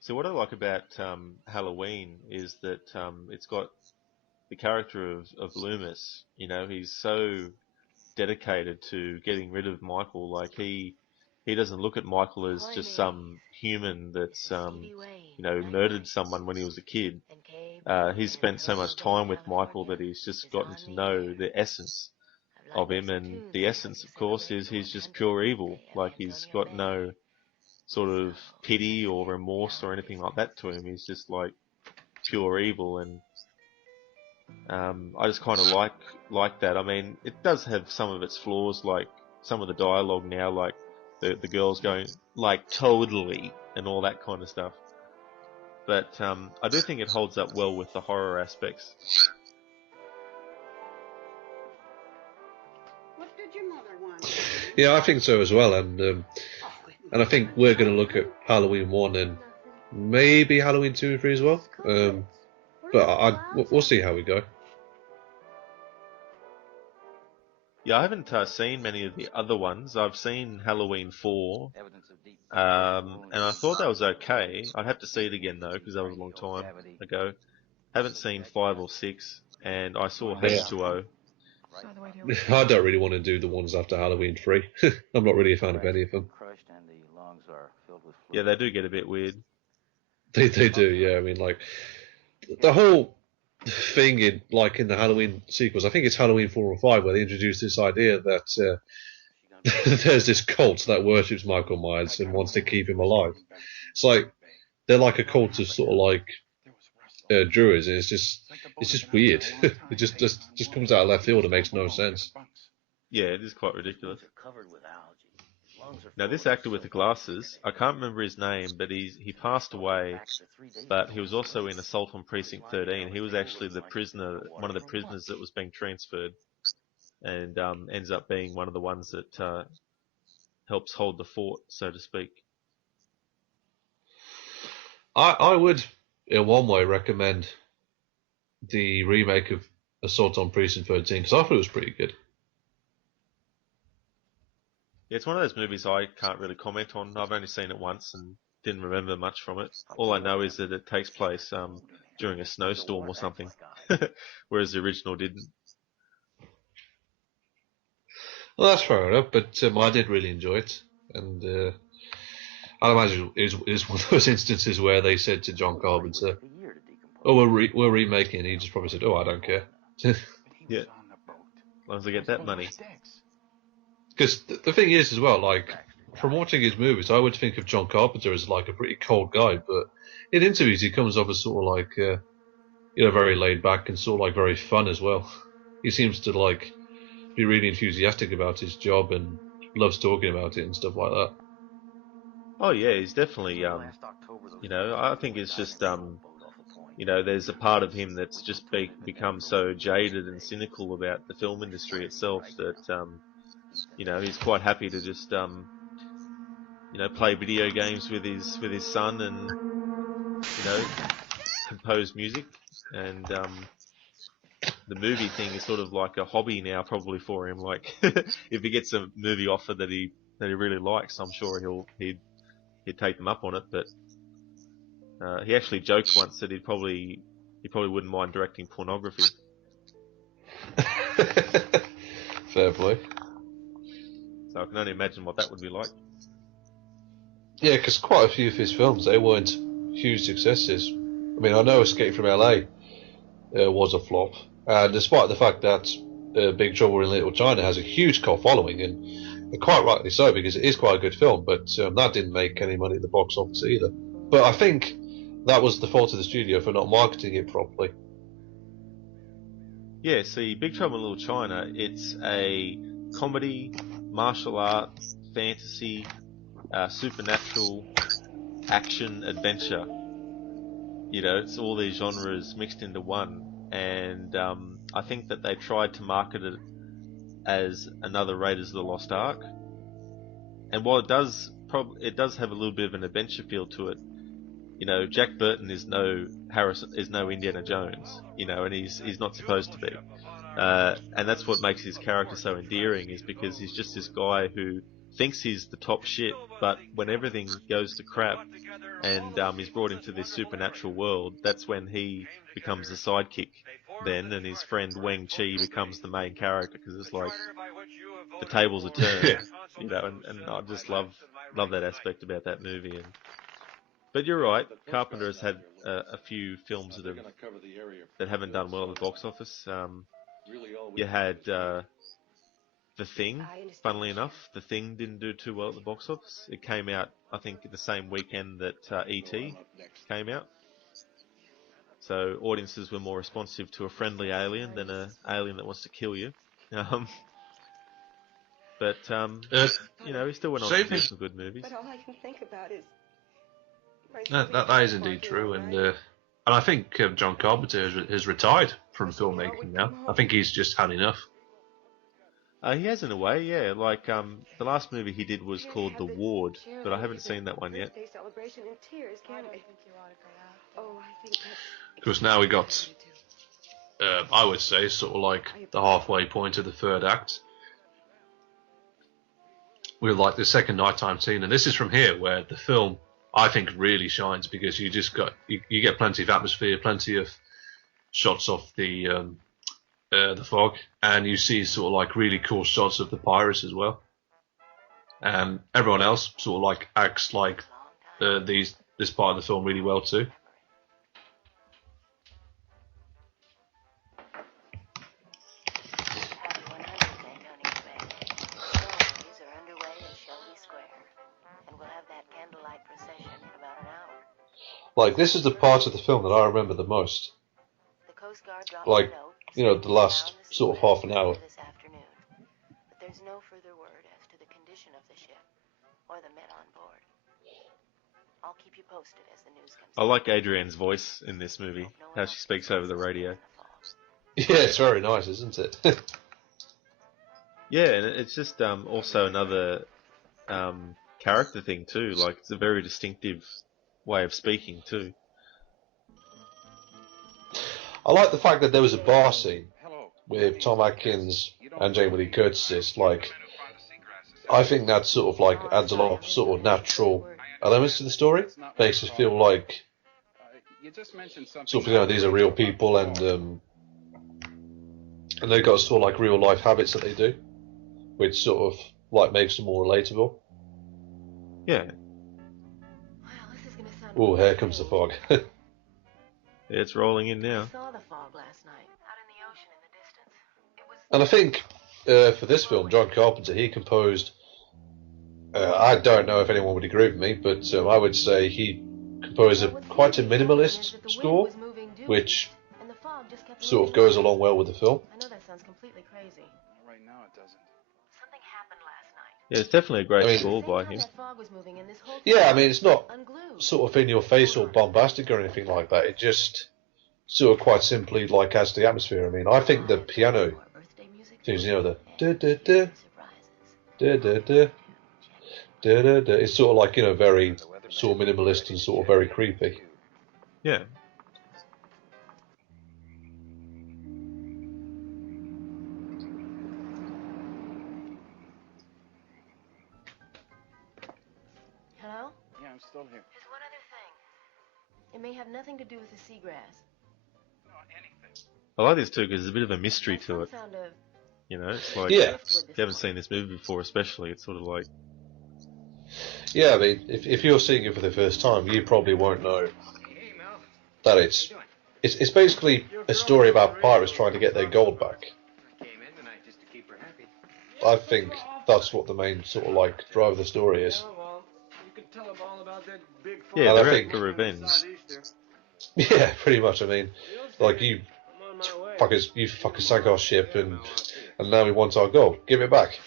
So what I like about Halloween is that it's got the character of Loomis. He's so dedicated to getting rid of Michael. Like he doesn't look at Michael as just some human that's murdered someone when he was a kid. He's spent so much time with Michael that he's just gotten to know the essence of him, and the essence, of course, is he's just pure evil. Like he's got no sort of pity or remorse or anything like that to him. He's just like pure evil, and I just kind of like that. I mean, it does have some of its flaws, like some of the dialogue now, like the girls going like totally and all that kind of stuff. But I do think it holds up well with the horror aspects. What did your mother want? Yeah, I think so as well, and I think we're going to look at Halloween 1 and maybe Halloween 2 and 3 as well. But we'll see how we go. Yeah, I haven't seen many of the other ones. I've seen Halloween 4, and I thought that was okay. I'd have to see it again though, because that was a long time ago. Haven't seen 5 or 6, and I saw H2O. I don't really want to do the ones after Halloween 3. I'm not really a fan of any of them. Yeah, they do get a bit weird. They do, yeah. I mean, like the whole thing in the Halloween sequels. I think it's Halloween 4 or 5 where they introduce this idea that there's this cult that worships Michael Myers and wants to keep him alive. It's like they're like a cult of sort of like druids, and it's just weird. It just comes out of left field and makes no sense. Yeah, it is quite ridiculous. These are covered with algae. Lungs are Now, full this of actor with the silver. glasses, I can't remember his name, but he passed away, but he was also in Assault on Precinct 13. He was actually the prisoner, one of the prisoners that was being transferred, and ends up being one of the ones that helps hold the fort, so to speak. I would, in one way, recommend the remake of Assault on Precinct 13 because I thought it was pretty good. Yeah, it's one of those movies I can't really comment on. I've only seen it once and didn't remember much from it. All I know is that it takes place during a snowstorm or something, whereas the original didn't. Well, that's fair enough, but I did really enjoy it, and I imagine it is one of those instances where they said to John Carpenter, "Oh, we're remaking," and he just probably said, "Oh, I don't care." Yeah, as long as I get that money. Because the thing is, as well, like from watching his movies, I would think of John Carpenter as like a pretty cold guy, but in interviews he comes off as sort of like very laid back and sort of like very fun as well. He seems to like be really enthusiastic about his job and loves talking about it and stuff like that. Oh yeah, he's definitely I think it's just there's a part of him that's just become so jaded and cynical about the film industry itself that he's quite happy to just play video games with his son and compose music, and the movie thing is sort of like a hobby now probably for him. Like if he gets a movie offer that he really likes, I'm sure he'd take them up on it. But he actually joked once that he probably wouldn't mind directing pornography. Fair play. So I can only imagine what that would be like. Yeah, because quite a few of his films, they weren't huge successes. I mean, I know Escape from LA was a flop, and despite the fact that Big Trouble in Little China has a huge cult following, and quite rightly so, because it is quite a good film, but that didn't make any money at the box office either. But I think that was the fault of the studio for not marketing it properly. Yeah, see, Big Trouble in Little China, it's a comedy, martial art, fantasy, supernatural, action, adventure. It's all these genres mixed into one. And I think that they tried to market it as another Raiders of the Lost Ark. And while it does have a little bit of an adventure feel to it, Jack Burton is no Indiana Jones, and he's not supposed to be. And that's what makes his character so endearing, is because he's just this guy who thinks he's the top shit, but when everything goes to crap and he's brought into this supernatural world, that's when he becomes the sidekick then, and his friend Wang Chi becomes the main character, because it's like the tables are turned, and I just love that aspect about that movie. But you're right, Carpenter has had a few films that haven't done well at the box office. You had The Thing. Funnily enough, The Thing didn't do too well at the box office. It came out, I think, the same weekend that E.T. came out. So audiences were more responsive to a friendly alien than an alien that wants to kill you. But he still went on to do some good movies. But all I can think about is that is indeed true, and I think John Carpenter has retired from filmmaking now. I think he's just had enough. He has, in a way, yeah. Like the last movie he did was called The Ward, but I haven't seen that one yet. Because now we got, I would say, sort of like the halfway point of the third act, with like the second nighttime scene, and this is from here where the film, I think, really shines, because you get plenty of atmosphere, plenty of shots of the fog, and you see sort of like really cool shots of the pirates as well. And everyone else sort of like acts like this part of the film really well too. Like, this is the part of the film that I remember the most. Like, the last sort of half an hour. of the ship, or the men on board. I'll keep you posted as the news comes I like Adrienne's voice in this movie, how she speaks over the radio. Yeah, it's very nice, isn't it? Yeah, and it's just also another character thing too. Like, it's a very distinctive way of speaking too. I like the fact that there was a bar scene with Tom Atkins and Jamie Lee Curtis. Like, I think that sort of like adds a lot of sort of natural elements to the story. Makes us feel like sort of, you know, these are real people, and they've got sort of like real life habits that they do, which sort of like makes them more relatable. Yeah. Oh, here comes the fog. Yeah, it's rolling in now. I saw the fog last night, out in the ocean in the distance. It was... And I think for this film, John Carpenter, he composed. I don't know if anyone would agree with me, but I would say he composed quite a minimalist score, which sort of goes along well with the film. I know that sounds completely crazy. Right now it doesn't. Something happened last night. Yeah, it's definitely a great score by him. Yeah, I mean, it's not sort of in your face or bombastic or anything like that. It just sort of quite simply like adds to the atmosphere. I mean, I think the piano things, you know, the da da da da da da da da da, it's sort of like, you know, very sort of minimalist and sort of very creepy. Yeah. Hello? Yeah, I'm still here. There's one other thing. It may have nothing to do with the seagrass. I like this too because there's a bit of a mystery to it. Sound of... You know, it's like, Yeah. if you haven't seen this movie before, especially, it's sort of like... Yeah, I mean, if you're seeing it for the first time, you probably won't know that it's basically a story about pirates trying to get their gold back. I think that's what the main sort of like drive of the story is. Yeah, And they're I out think, for revenge. yeah, pretty much. I mean, like you fuckers sank our ship, and now we want our gold. Give it back.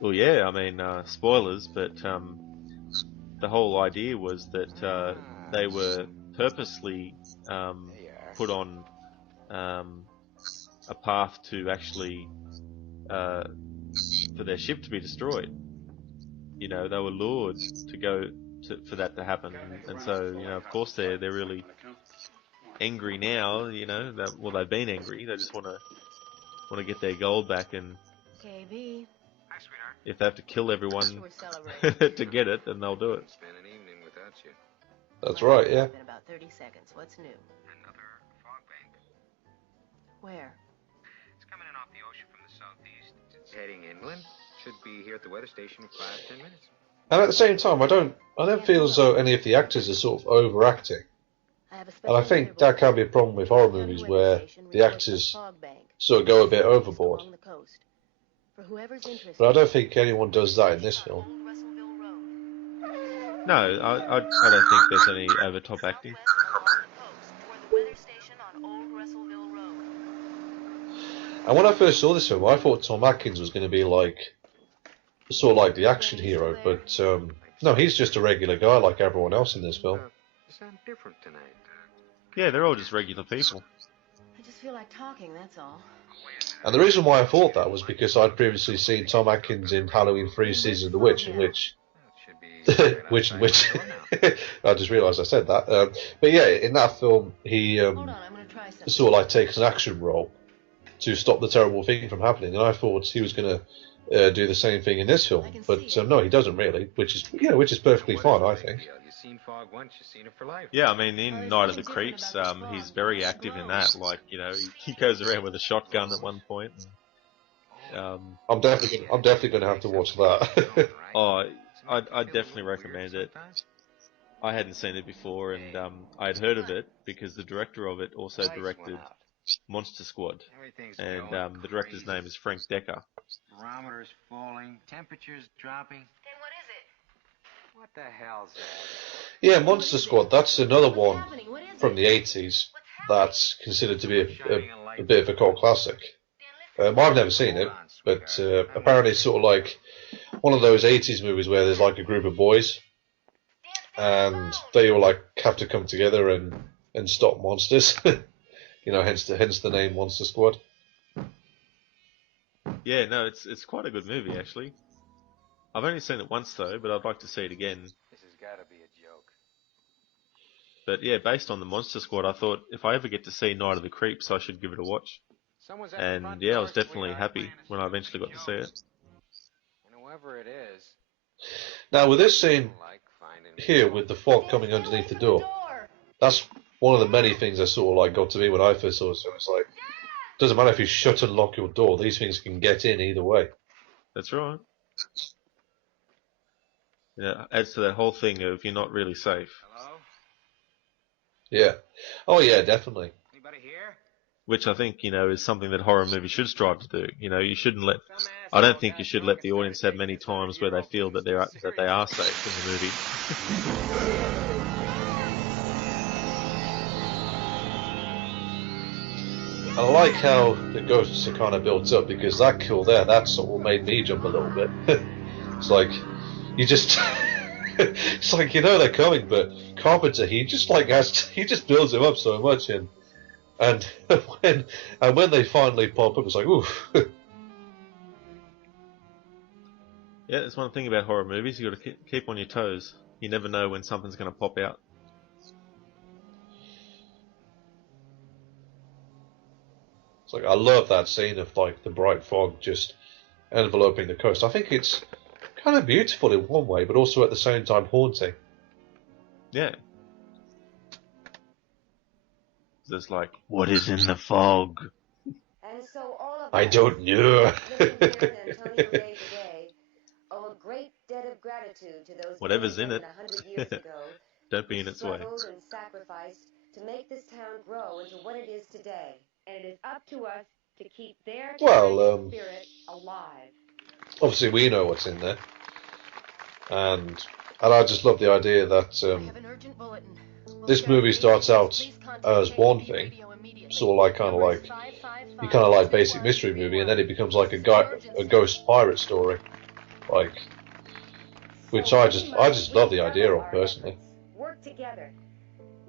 Well, yeah, I mean, spoilers, but the whole idea was that they were purposely put on a path to actually for their ship to be destroyed. You know, they were lured to go for that to happen, and so, you know, of course they're really angry now. You know, they've been angry. They just want to get their gold back, and KB. if they have to kill everyone to get it, then they'll do it. Spend an evening without you. That's right, yeah. In about 30 seconds. What's new? Another fog bank. Where? It's coming in off the ocean from the southeast. It's heading inland. Should be here at the weather station in 5-10 minutes. And at the same time, I don't feel as though any of the actors are sort of overacting. And I think that can be a problem with horror movies where the actors sort of go a bit overboard. But I don't think anyone does that in this film. No, I don't think there's any over-top acting. And when I first saw this film, I thought Tom Atkins was going to be like, sort of like the action hero, but no, he's just a regular guy like everyone else in this film. You sound different tonight. Yeah, they're all just regular people. I just feel like talking, that's all. And the reason why I thought that was because I'd previously seen Tom Atkins in Halloween 3 Season of the Witch, in which... I just realised I said that. But yeah, in that film, he sort of like takes an action role to stop the terrible thing from happening, and I thought he was going to do the same thing in this film, but no, he doesn't really, which is perfectly fine, I think. You've seen fog once, you've seen it for life. Yeah, I mean, in Night of the Creeps, he's very active in that. Like, you know, he goes around with a shotgun at one point. And, I'm definitely going to have to watch that. oh, I definitely recommend it. I hadn't seen it before, and I'd heard of it because the director of it also directed Monster Squad, and the director's name is Frank Decker. Barometer's falling, temperature's dropping. Then what is it? What the hell's that? Yeah, Monster Squad, that's another one from the 80s that's considered to be a bit of a cult classic. I've never seen it, but apparently it's sort of like, one of those 80s movies where there's like a group of boys and they all like have to come together and stop monsters. You know, hence the name Monster Squad. Yeah, no, it's quite a good movie actually. I've only seen it once though, but I'd like to see it again. This has got to be a joke. But yeah, based on the Monster Squad, I thought if I ever get to see Night of the Creeps, I should give it a watch. Someone's at the And front yeah, I door, was definitely sweetheart. happy when I eventually got to see it. And whoever it is, Now with this scene like finding here with the fog coming underneath the door, that's one of the many things that sort of like got to me when I first saw it. So it's like, doesn't matter if you shut and lock your door; these things can get in either way. That's right. Yeah, adds to that whole thing of you're not really safe. Hello? Yeah. Oh yeah, definitely. Anybody here? Which I think, is something that horror movies should strive to do. You shouldn't let. I don't think you should let the audience have many times where they feel that they are safe in the movie. I like how the ghosts are kind of built up because that kill there, that sort of made me jump a little bit. It's like, you just, it's like, they're coming, but Carpenter, he just builds them up so much, and when they finally pop up, it's like, oof. Yeah, that's one thing about horror movies. You got to keep on your toes. You never know when something's going to pop out. It's like, I love that scene of like the bright fog just enveloping the coast. I think it's kind of beautiful in one way, but also at the same time haunting. Yeah. There's like, what is in the fog? And so all of I us don't know. living here in Antonio Bay today owe a great debt of gratitude to those Whatever's in it. 100 years ago Don't be who in its way. struggled and sacrificed to make this town grow into what it is today. And it is up to us to keep their Well, spirit alive. obviously we know what's in there, and I just love the idea that this movie starts out as one thing, sort of like you kind of like basic mystery movie, and then it becomes like a ghost pirate story, like, which I just love the idea of personally. Work together.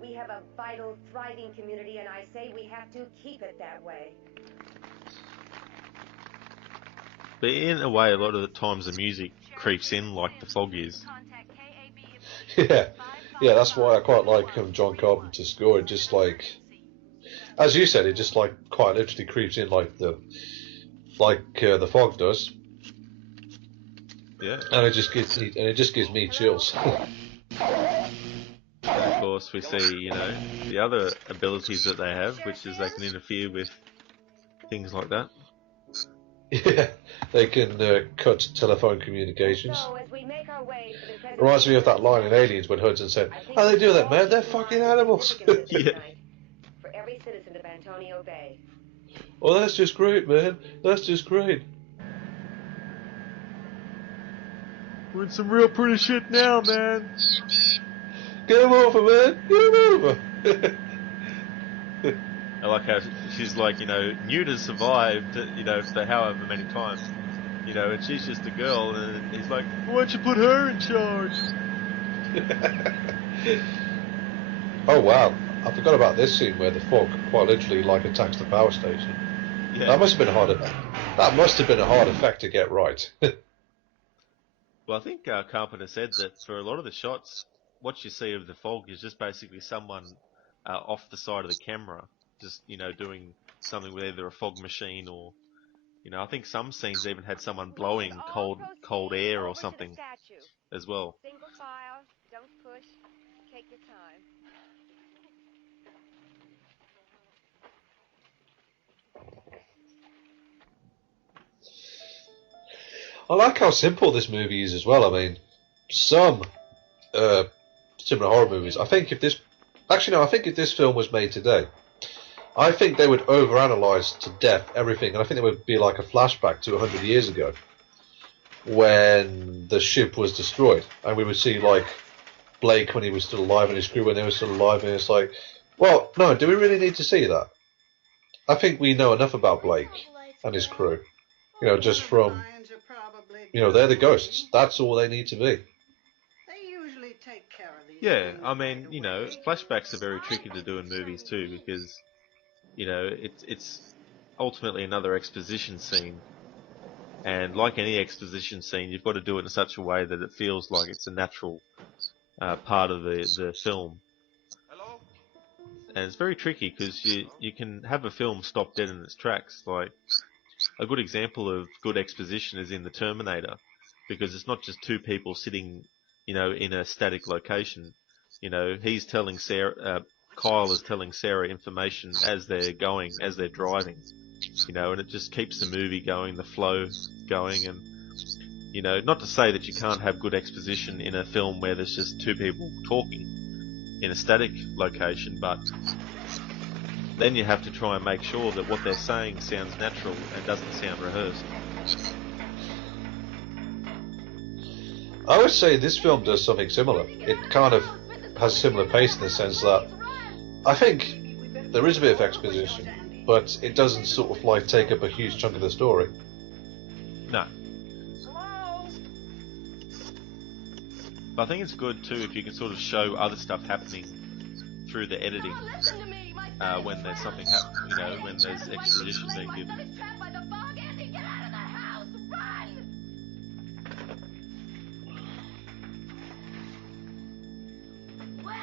We have a vital, thriving community, and I say we have to keep it that way. But in a way, a lot of the times the music creeps in like the fog is. Yeah, that's why I quite like John Carpenter's score. It just like, as you said, it just like quite literally creeps in like the fog does. Yeah. And it just gives me chills. Of course, we see, the other abilities that they have, which is they can interfere with things like that. Yeah, they can cut telephone communications. So as we make our way to the present Reminds me of that line in Aliens when Hudson said, "How they do that, man? They're fucking animals." Yeah. For every citizen of Antonio Bay. Oh, that's just great, man. That's just great. We're in some real pretty shit now, man. Get him over, man. Get him over. I like how she's like, Newt has survived, for however many times, and she's just a girl, and he's like, why don't you put her in charge? Oh wow, I forgot about this scene where the fog quite literally like attacks the power station. Yeah. That must have been a hard effect to get right. Well, I think Carpenter said that for a lot of the shots, what you see of the fog is just basically someone off the side of the camera, just, doing something with either a fog machine or, I think some scenes even had someone blowing cold air or something as well. Single file, don't push, take your time. I like how simple this movie is as well. I mean, some similar horror movies. I think if this film was made today, I think they would overanalyze to death everything, and I think there would be like a flashback to 100 years ago when the ship was destroyed, and we would see like Blake when he was still alive and his crew when they were still alive, and it's like, well, no, do we really need to see that? I think we know enough about Blake and his crew, just from You know, they're the ghosts. That's all they need to be. They usually take care of these. Yeah, I mean, you know, flashbacks are very tricky to do in movies too, because, you know, it's ultimately another exposition scene. And like any exposition scene, you've got to do it in such a way that it feels like it's a natural part of the film. And it's very tricky because you can have a film stop dead in its tracks. Like, a good example of good exposition is in The Terminator, because it's not just two people sitting, you know, in a static location. You know, he's telling Kyle is telling Sarah information as they're driving. You know, and it just keeps the movie going, the flow going, and, you know, not to say that you can't have good exposition in a film where there's just two people talking in a static location, but then you have to try and make sure that what they're saying sounds natural and doesn't sound rehearsed. I would say this film does something similar. It kind of has a similar pace in the sense that I think there is a bit of exposition, but it doesn't sort of like take up a huge chunk of the story. No. But I think it's good too if you can sort of show other stuff happening through the editing when there's something happening, you know, when there's exposition being given. Wow,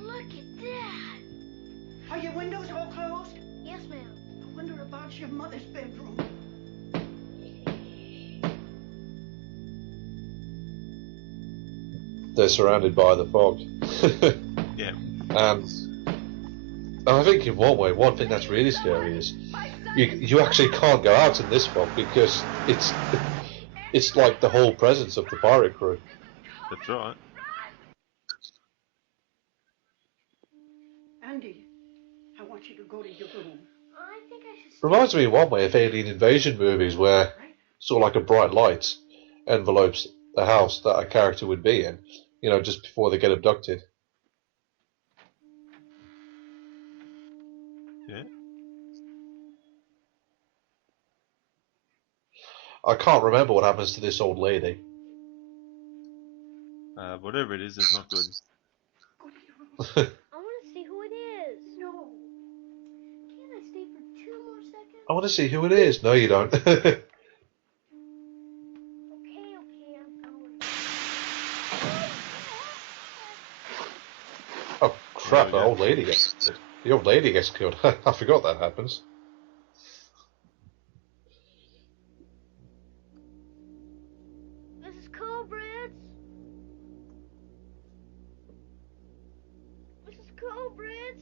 look at that. Are your windows all closed? Yes, ma'am. I wonder about your mother's bedroom. They're surrounded by the fog. Yeah. And I think in one thing that's really scary is you actually can't go out in this fog because it's like the whole presence of the pirate crew. That's right. Andy, I want you to go to your room. I think I should. Reminds me in one way of alien invasion movies where sort of like a bright light envelopes the house that a character would be in, you know, just before they get abducted. Yeah. I can't remember what happens to this old lady. Whatever it is, it's not good. I want to see who it is. No. Can't I stay for 2 more seconds? I want to see who it is. No, you don't. Okay, I'm going. Oh crap! The old lady gets killed. I forgot that happens. Mrs. Culbritz? Mrs. Culbritz?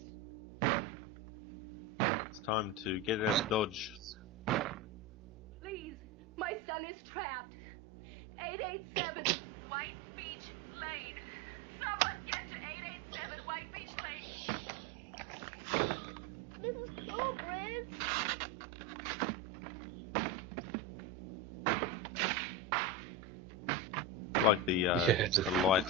It's time to get out of Dodge. Please, my son is trapped. 887 White Beach Lane. Someone get to 887 White Beach Lane. Mrs. Culbritz? Like the light.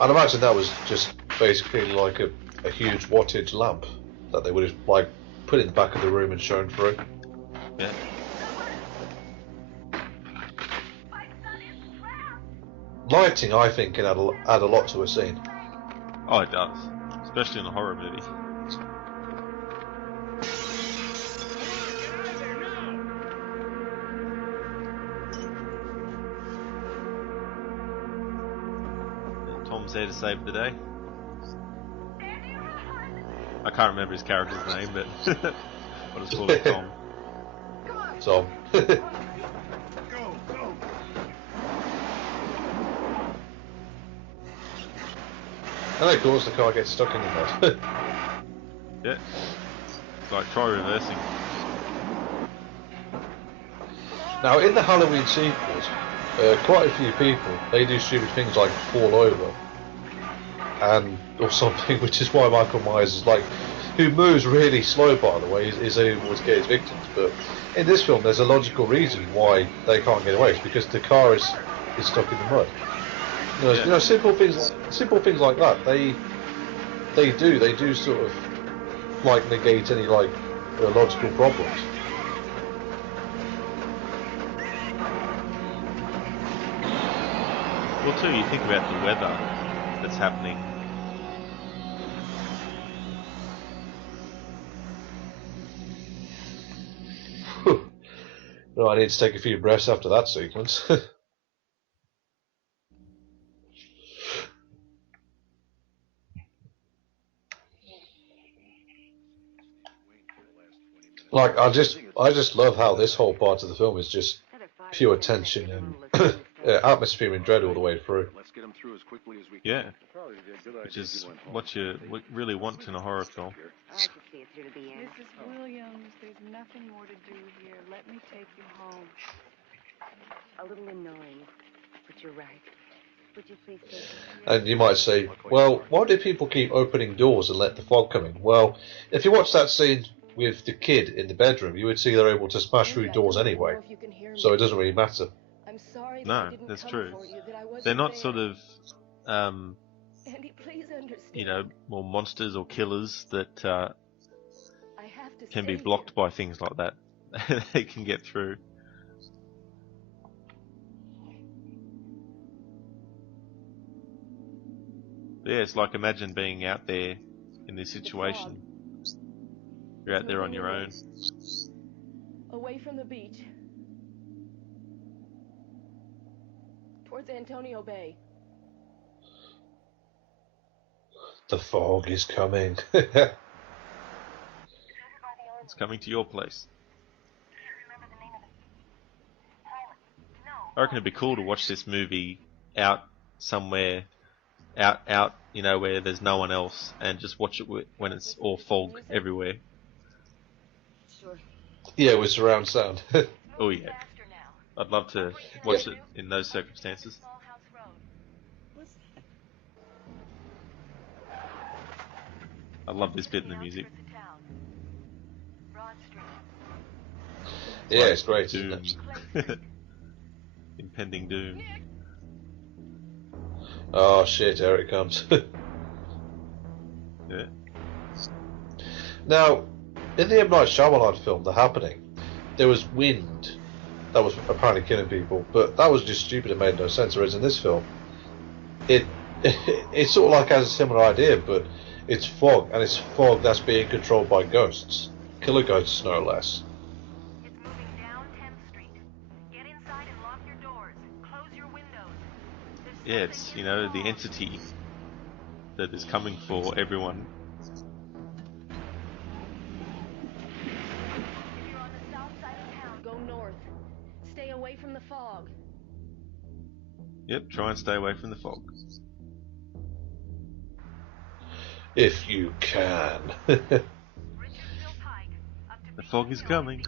I'd imagine that was just basically like a huge wattage lamp that they would have like put in the back of the room and shown through. Yeah. Lighting, I think, can add a lot to a scene. Oh, it does. Especially in a horror movie. Tom's there to save the day. I can't remember his character's name, but I'll just call him Tom. Tom. And of course the car gets stuck in the mud. Yeah. It's like, try reversing. Now in the Halloween sequels, quite a few people, they do stupid things like fall over. And or something, which is why Michael Myers is like, who moves really slow by the way, is able to get his victims. But in this film there's a logical reason why they can't get away. It's because the car is stuck in the mud. You know, simple things like that. They do sort of like negate any like logical problems. Well, too, you think about the weather that's happening. No, I need to take a few breaths after that sequence. Like, I just love how this whole part of the film is just pure tension and atmosphere and dread all the way through. Yeah, which is what you really want in a horror film. Mrs. Williams, there's nothing more to do here. Let me take you home. A little annoying, but you're right. Would you please take me? And you might say, well, why do people keep opening doors and let the fog come in? Well, if you watch that scene with the kid in the bedroom, you would see they're able to smash through doors anyway, so it doesn't really matter. I'm sorry No, that's true. They're not sort of, Andy, please understand. you know, more monsters or killers that I have to can be stay blocked by things like that. They can get through. But yeah, it's like, imagine being out there in this situation. You're out there on your own. Away from the beach. Towards Antonio Bay. The fog is coming. It's coming to your place. I reckon it'd be cool to watch this movie out somewhere, out, you know, where there's no one else, and just watch it when it's all fog everywhere. Yeah, with surround sound. Oh yeah, I'd love to watch it in those circumstances. I love this bit in the music. Yeah, like it's great, doom. isn't it? Impending doom. Oh shit, here it comes. Yeah. Now, in the M. Night Shyamalan film, The Happening, there was wind that was apparently killing people, but that was just stupid and made no sense. Whereas in this film, it sort of like has a similar idea, but it's fog, and it's fog that's being controlled by ghosts. Killer ghosts, no less. Yeah, it's, you know, the entity that is coming for everyone. If you're on the south side of town, go north. Stay away from the fog. Yep, try and stay away from the fog. If you can. The fog is coming.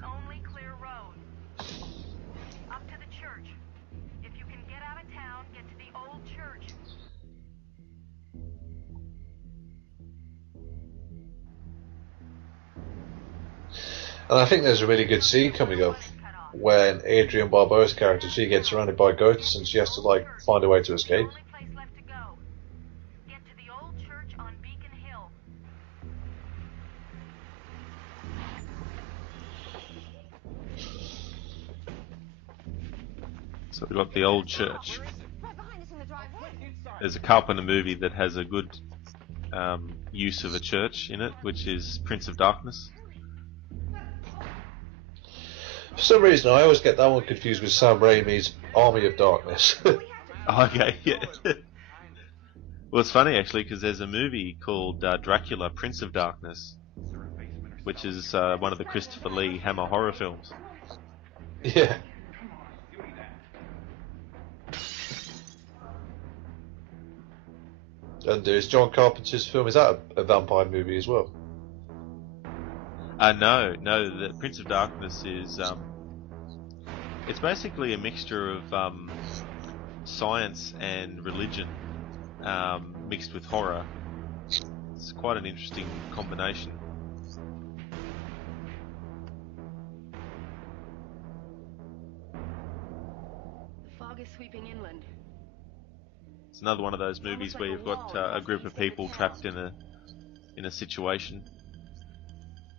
And I think there's a really good scene coming up when Adrienne Barbeau's character, she gets surrounded by ghosts and she has to like find a way to escape. So we've got the old church. There's a Carpenter movie that has a good use of a church in it, which is Prince of Darkness. For some reason, I always get that one confused with Sam Raimi's Army of Darkness. Okay, yeah. Well, it's funny actually, because there's a movie called Dracula, Prince of Darkness, which is one of the Christopher Lee Hammer horror films. Yeah. And there's John Carpenter's film. Is that a vampire movie as well? No, the Prince of Darkness is it's basically a mixture of science and religion mixed with horror. It's quite an interesting combination. The fog is sweeping inland. It's another one of those movies where you've got a group of people trapped in a situation.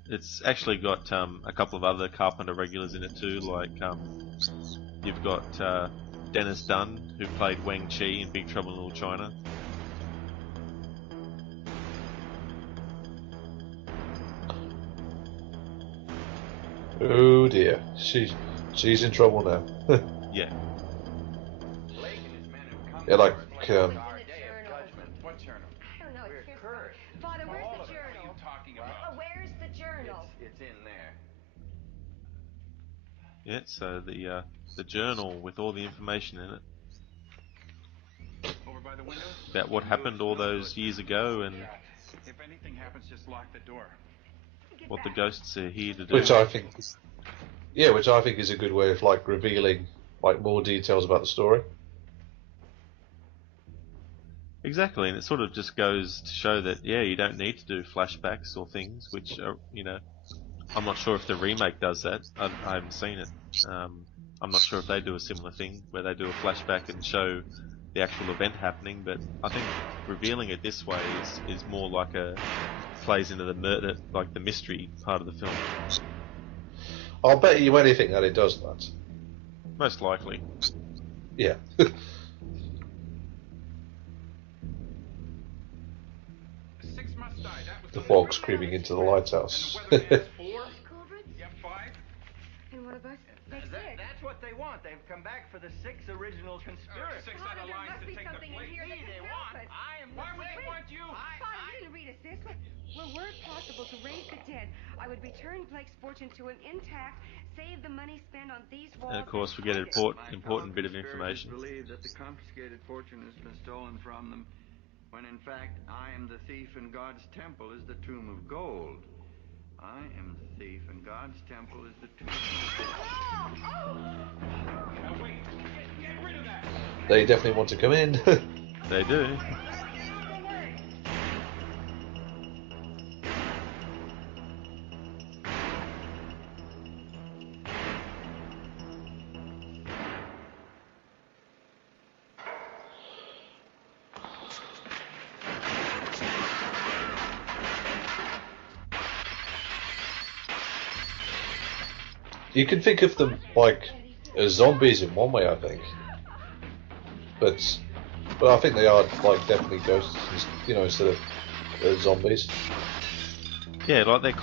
It's actually got a couple of other Carpenter regulars in it too, like you've got Dennis Dunn, who played Wang Chi in Big Trouble in Little China. Oh dear, she's in trouble now. Yeah. Yeah, like What journal? I don't know. It's Father, where's the journal? What are you talking about? Where's the journal? It's in there. Yeah, so the journal with all the information in it Over by the window? about what happened all those years ago and If anything happens, just lock the door. what the ghosts are here to do. Which I think is a good way of like revealing like more details about the story. Exactly, and it sort of just goes to show that, yeah, you don't need to do flashbacks or things, which are, you know, I'm not sure if the remake does that. I haven't seen it. I'm not sure if they do a similar thing where they do a flashback and show the actual event happening, but I think revealing it this way is more like plays into the mystery part of the film. I'll bet you anything that it does that. Most likely. Yeah. The fog's creeping into the lighthouse. And what about That's what they want. They've come back for the 6 original conspirators. Father, there must be something in here that can help us. Why would they want you? Father, you didn't read us this. Were it possible to raise the dead, I would return Blake's fortune to him intact, save the money spent on these walls. And of course, we get an important bit of information. Believe that the confiscated fortune has been stolen from them, when in fact I am the thief and God's temple is the tomb of gold. I am the thief and God's temple is the tomb of gold. Now wait, get rid of that. They definitely want to come in. They do. You can think of them like as zombies in one way, I think, but I think they are like definitely ghosts, you know, instead of zombies. Yeah, like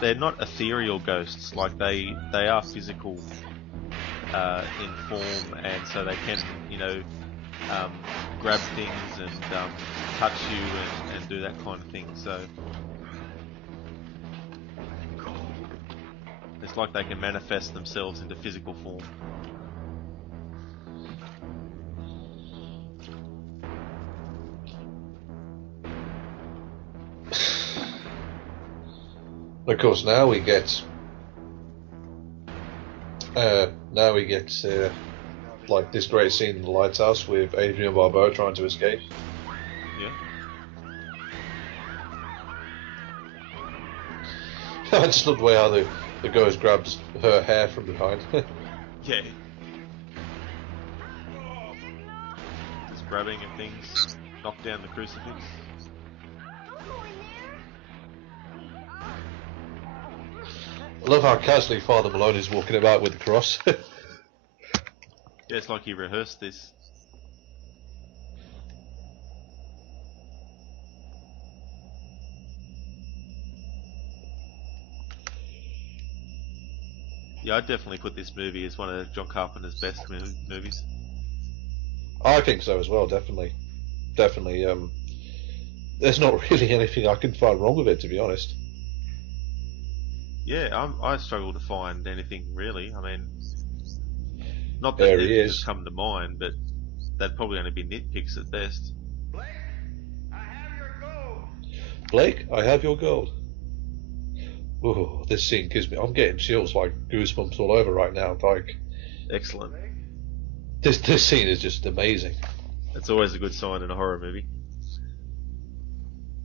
they're not ethereal ghosts. Like they are physical in form, and so they can, you know, grab things and touch you and do that kind of thing. So it's like they can manifest themselves into physical form. Of course, now we get like this great scene in the lighthouse with Adrienne Barbeau trying to escape. Yeah. I just love the way how the ghost grabs her hair from behind. Yeah. Just grabbing and things, knock down the crucifix. I love how casually Father Malone is walking about with the cross. Yeah, it's like he rehearsed this. Yeah, I'd definitely put this movie as one of John Carpenter's best movies. I think so as well, definitely. There's not really anything I can find wrong with it, to be honest. Yeah, I struggle to find anything really. I mean, not that There he anything is. has come to mind, but they'd probably only be nitpicks at best. Blake, I have your gold. Oh, this scene gives me... I'm getting chills, like goosebumps all over right now. Like, Excellent. this scene is just amazing. It's always a good sign in a horror movie,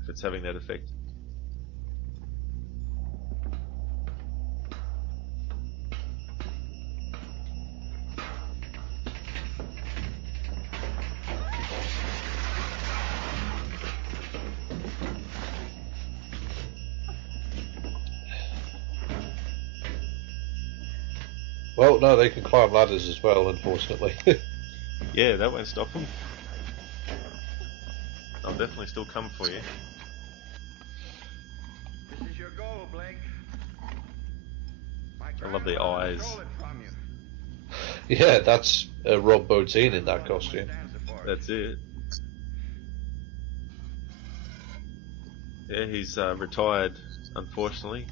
if it's having that effect. Well, no, they can climb ladders as well, unfortunately. Yeah, that won't stop them. I'll definitely still come for you. This is your goal, Blake. I love the eyes. Stole it from you. Yeah, that's Rob Bottin in that costume. That's it. Yeah, he's retired, unfortunately.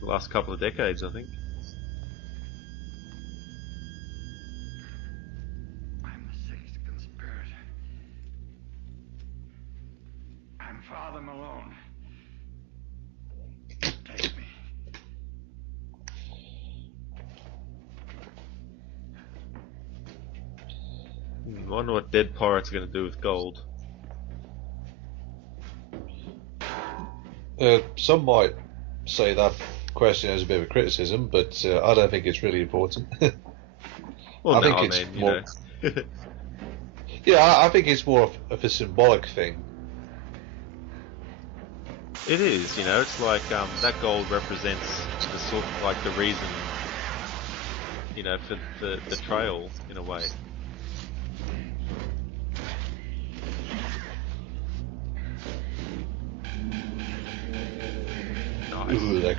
The last couple of decades, I think. I'm the sixth conspirator. I'm Father Malone. Take me. I wonder what dead pirates are going to do with gold. Some might say that question as a bit of a criticism, but I don't think it's really important. Well, I think you know. Yeah, I think it's more of a symbolic thing. It is, you know. It's like that gold represents the sort, like the reason, you know, for the trail in a way. Nice. Ooh, that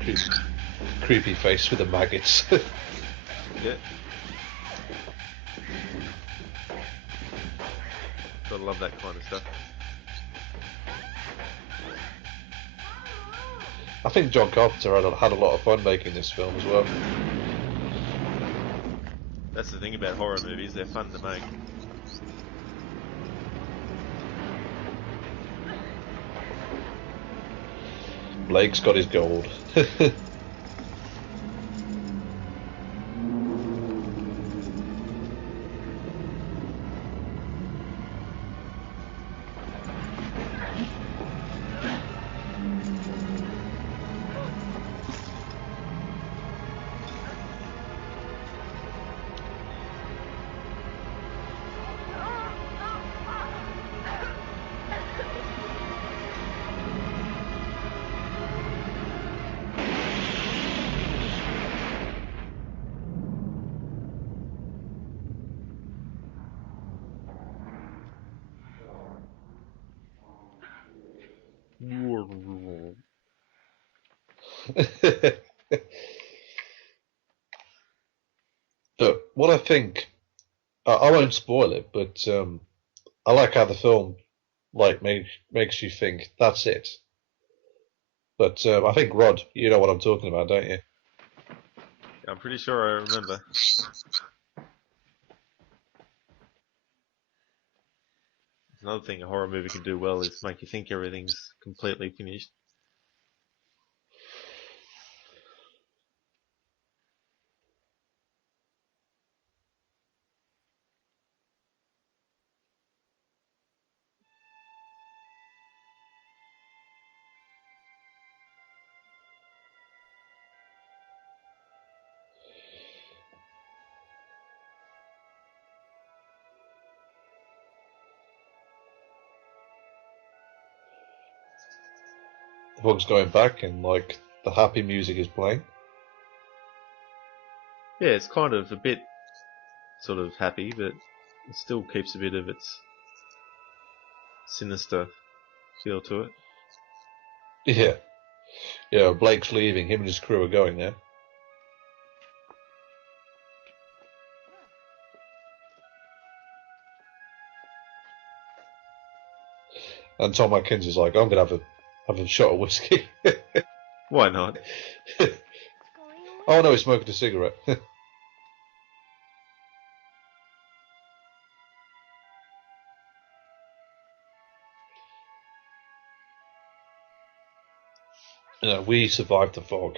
creepy face with the maggots. Yeah. Gotta love that kind of stuff. I think John Carpenter had a lot of fun making this film as well. That's the thing about horror movies, they're fun to make. Blake's got his gold. But what I think, I won't spoil it, but I like how the film makes you think that's it. But I think Rod, you know what I'm talking about, don't you? I'm pretty sure I remember. Another thing a horror movie can do well is make you think everything's completely finished. Everyone's going back and like the happy music is playing. Yeah, it's kind of a bit sort of happy, but it still keeps a bit of its sinister feel to it. Yeah. Yeah, Blake's leaving, him and his crew are going there. And Tom Atkins is like, I'm gonna have a shot of whiskey. Why not? Oh no, he's smoking a cigarette. We survived the fog.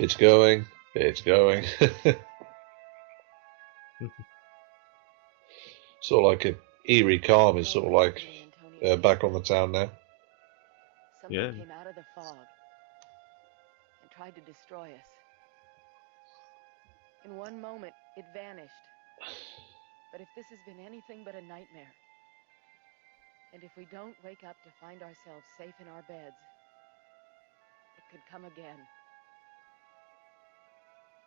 It's going. Sort of like a eerie calm is sort of like back on the town now. Yeah. Something came out of the fog and tried to destroy us. In one moment, it vanished. But if this has been anything but a nightmare, and if we don't wake up to find ourselves safe in our beds, it could come again.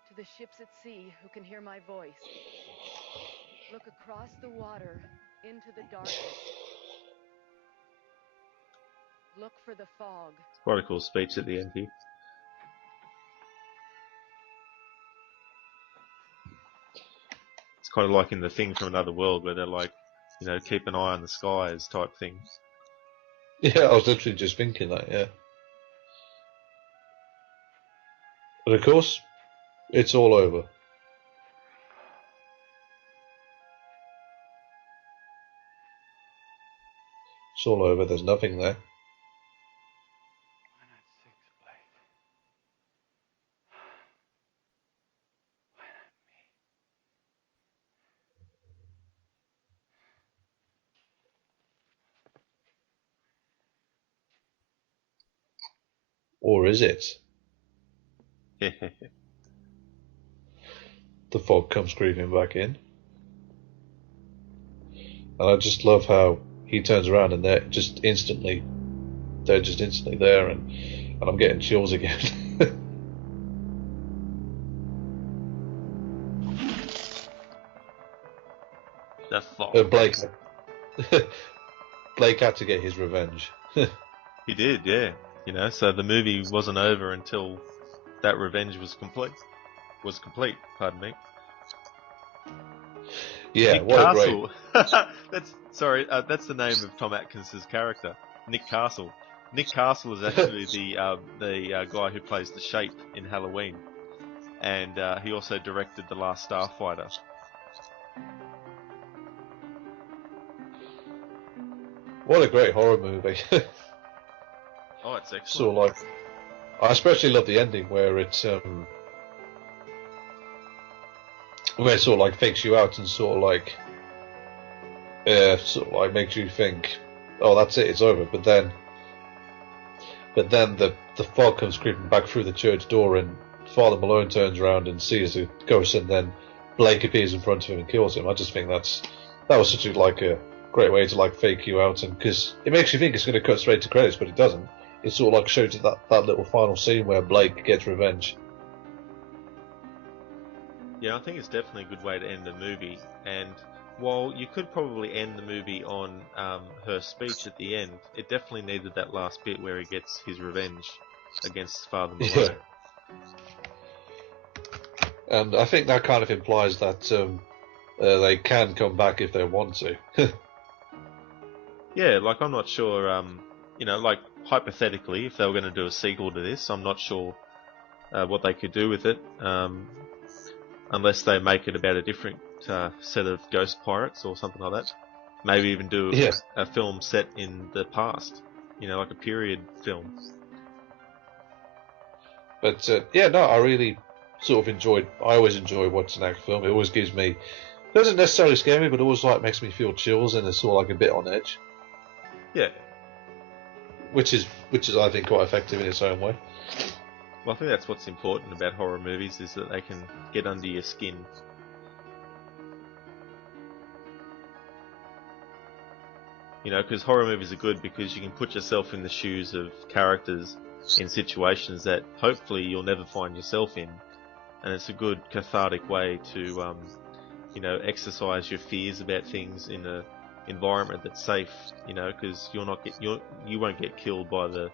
To the ships at sea who can hear my voice, look across the water into the darkness. Look for the fog. Quite a cool speech at the end here. It's kind of like in The Thing from Another World, where they're like, you know, keep an eye on the skies type thing. Yeah, I was literally just thinking that, yeah. But of course, it's all over. It's all over, there's nothing there. Or is it? The fog comes creeping back in. And I just love how he turns around and they're just instantly there, and I'm getting chills again. The fog. Blake had to get his revenge. He did, yeah. You know, so the movie wasn't over until that revenge was complete. Pardon me. Yeah, Nick what Castle. a great. That's the name of Tom Atkins's character, Nick Castle. Nick Castle is actually the guy who plays the Shape in Halloween, and he also directed The Last Starfighter. What a great horror movie. Oh, it's excellent. Sort of like, I especially love the ending where it sort of like fakes you out and sort of like makes you think, oh, that's it, it's over. But then the fog comes creeping back through the church door, and Father Malone turns around and sees a ghost, and then Blake appears in front of him and kills him. I just think that was such a great way to like fake you out, and because it makes you think it's going to cut straight to credits, but it doesn't. It sort of like shows you that little final scene where Blake gets revenge. Yeah, I think it's definitely a good way to end the movie. And while you could probably end the movie on her speech at the end, it definitely needed that last bit where he gets his revenge against Father Malone. Yeah. And I think that kind of implies that they can come back if they want to. Yeah, like I'm not sure, like hypothetically, if they were going to do a sequel to this, I'm not sure what they could do with it, unless they make it about a different set of ghost pirates or something like that. Maybe even do a film set in the past, like a period film. But I really sort of I always enjoy watching that film. It always gives me, doesn't necessarily scare me, but it always like makes me feel chills and it's sort of like a bit on edge. Yeah. Which is I think quite effective in its own way. Well, I think that's what's important about horror movies, is that they can get under your skin. Because horror movies are good because you can put yourself in the shoes of characters in situations that hopefully you'll never find yourself in, and it's a good cathartic way to, exercise your fears about things in a environment that's safe. Because you won't get killed by the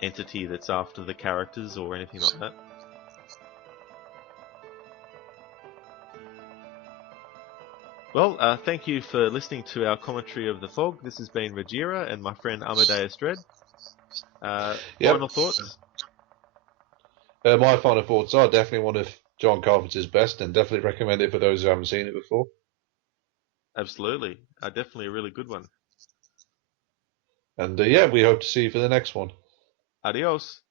entity that's after the characters or anything like that. Well, thank you for listening to our commentary of The Fog. This has been Rojira and my friend Amadeus Dredd. Final thoughts? My final thoughts are definitely one of John Carpenter's best, and definitely recommend it for those who haven't seen it before. Absolutely. Definitely a really good one. And we hope to see you for the next one. Adios.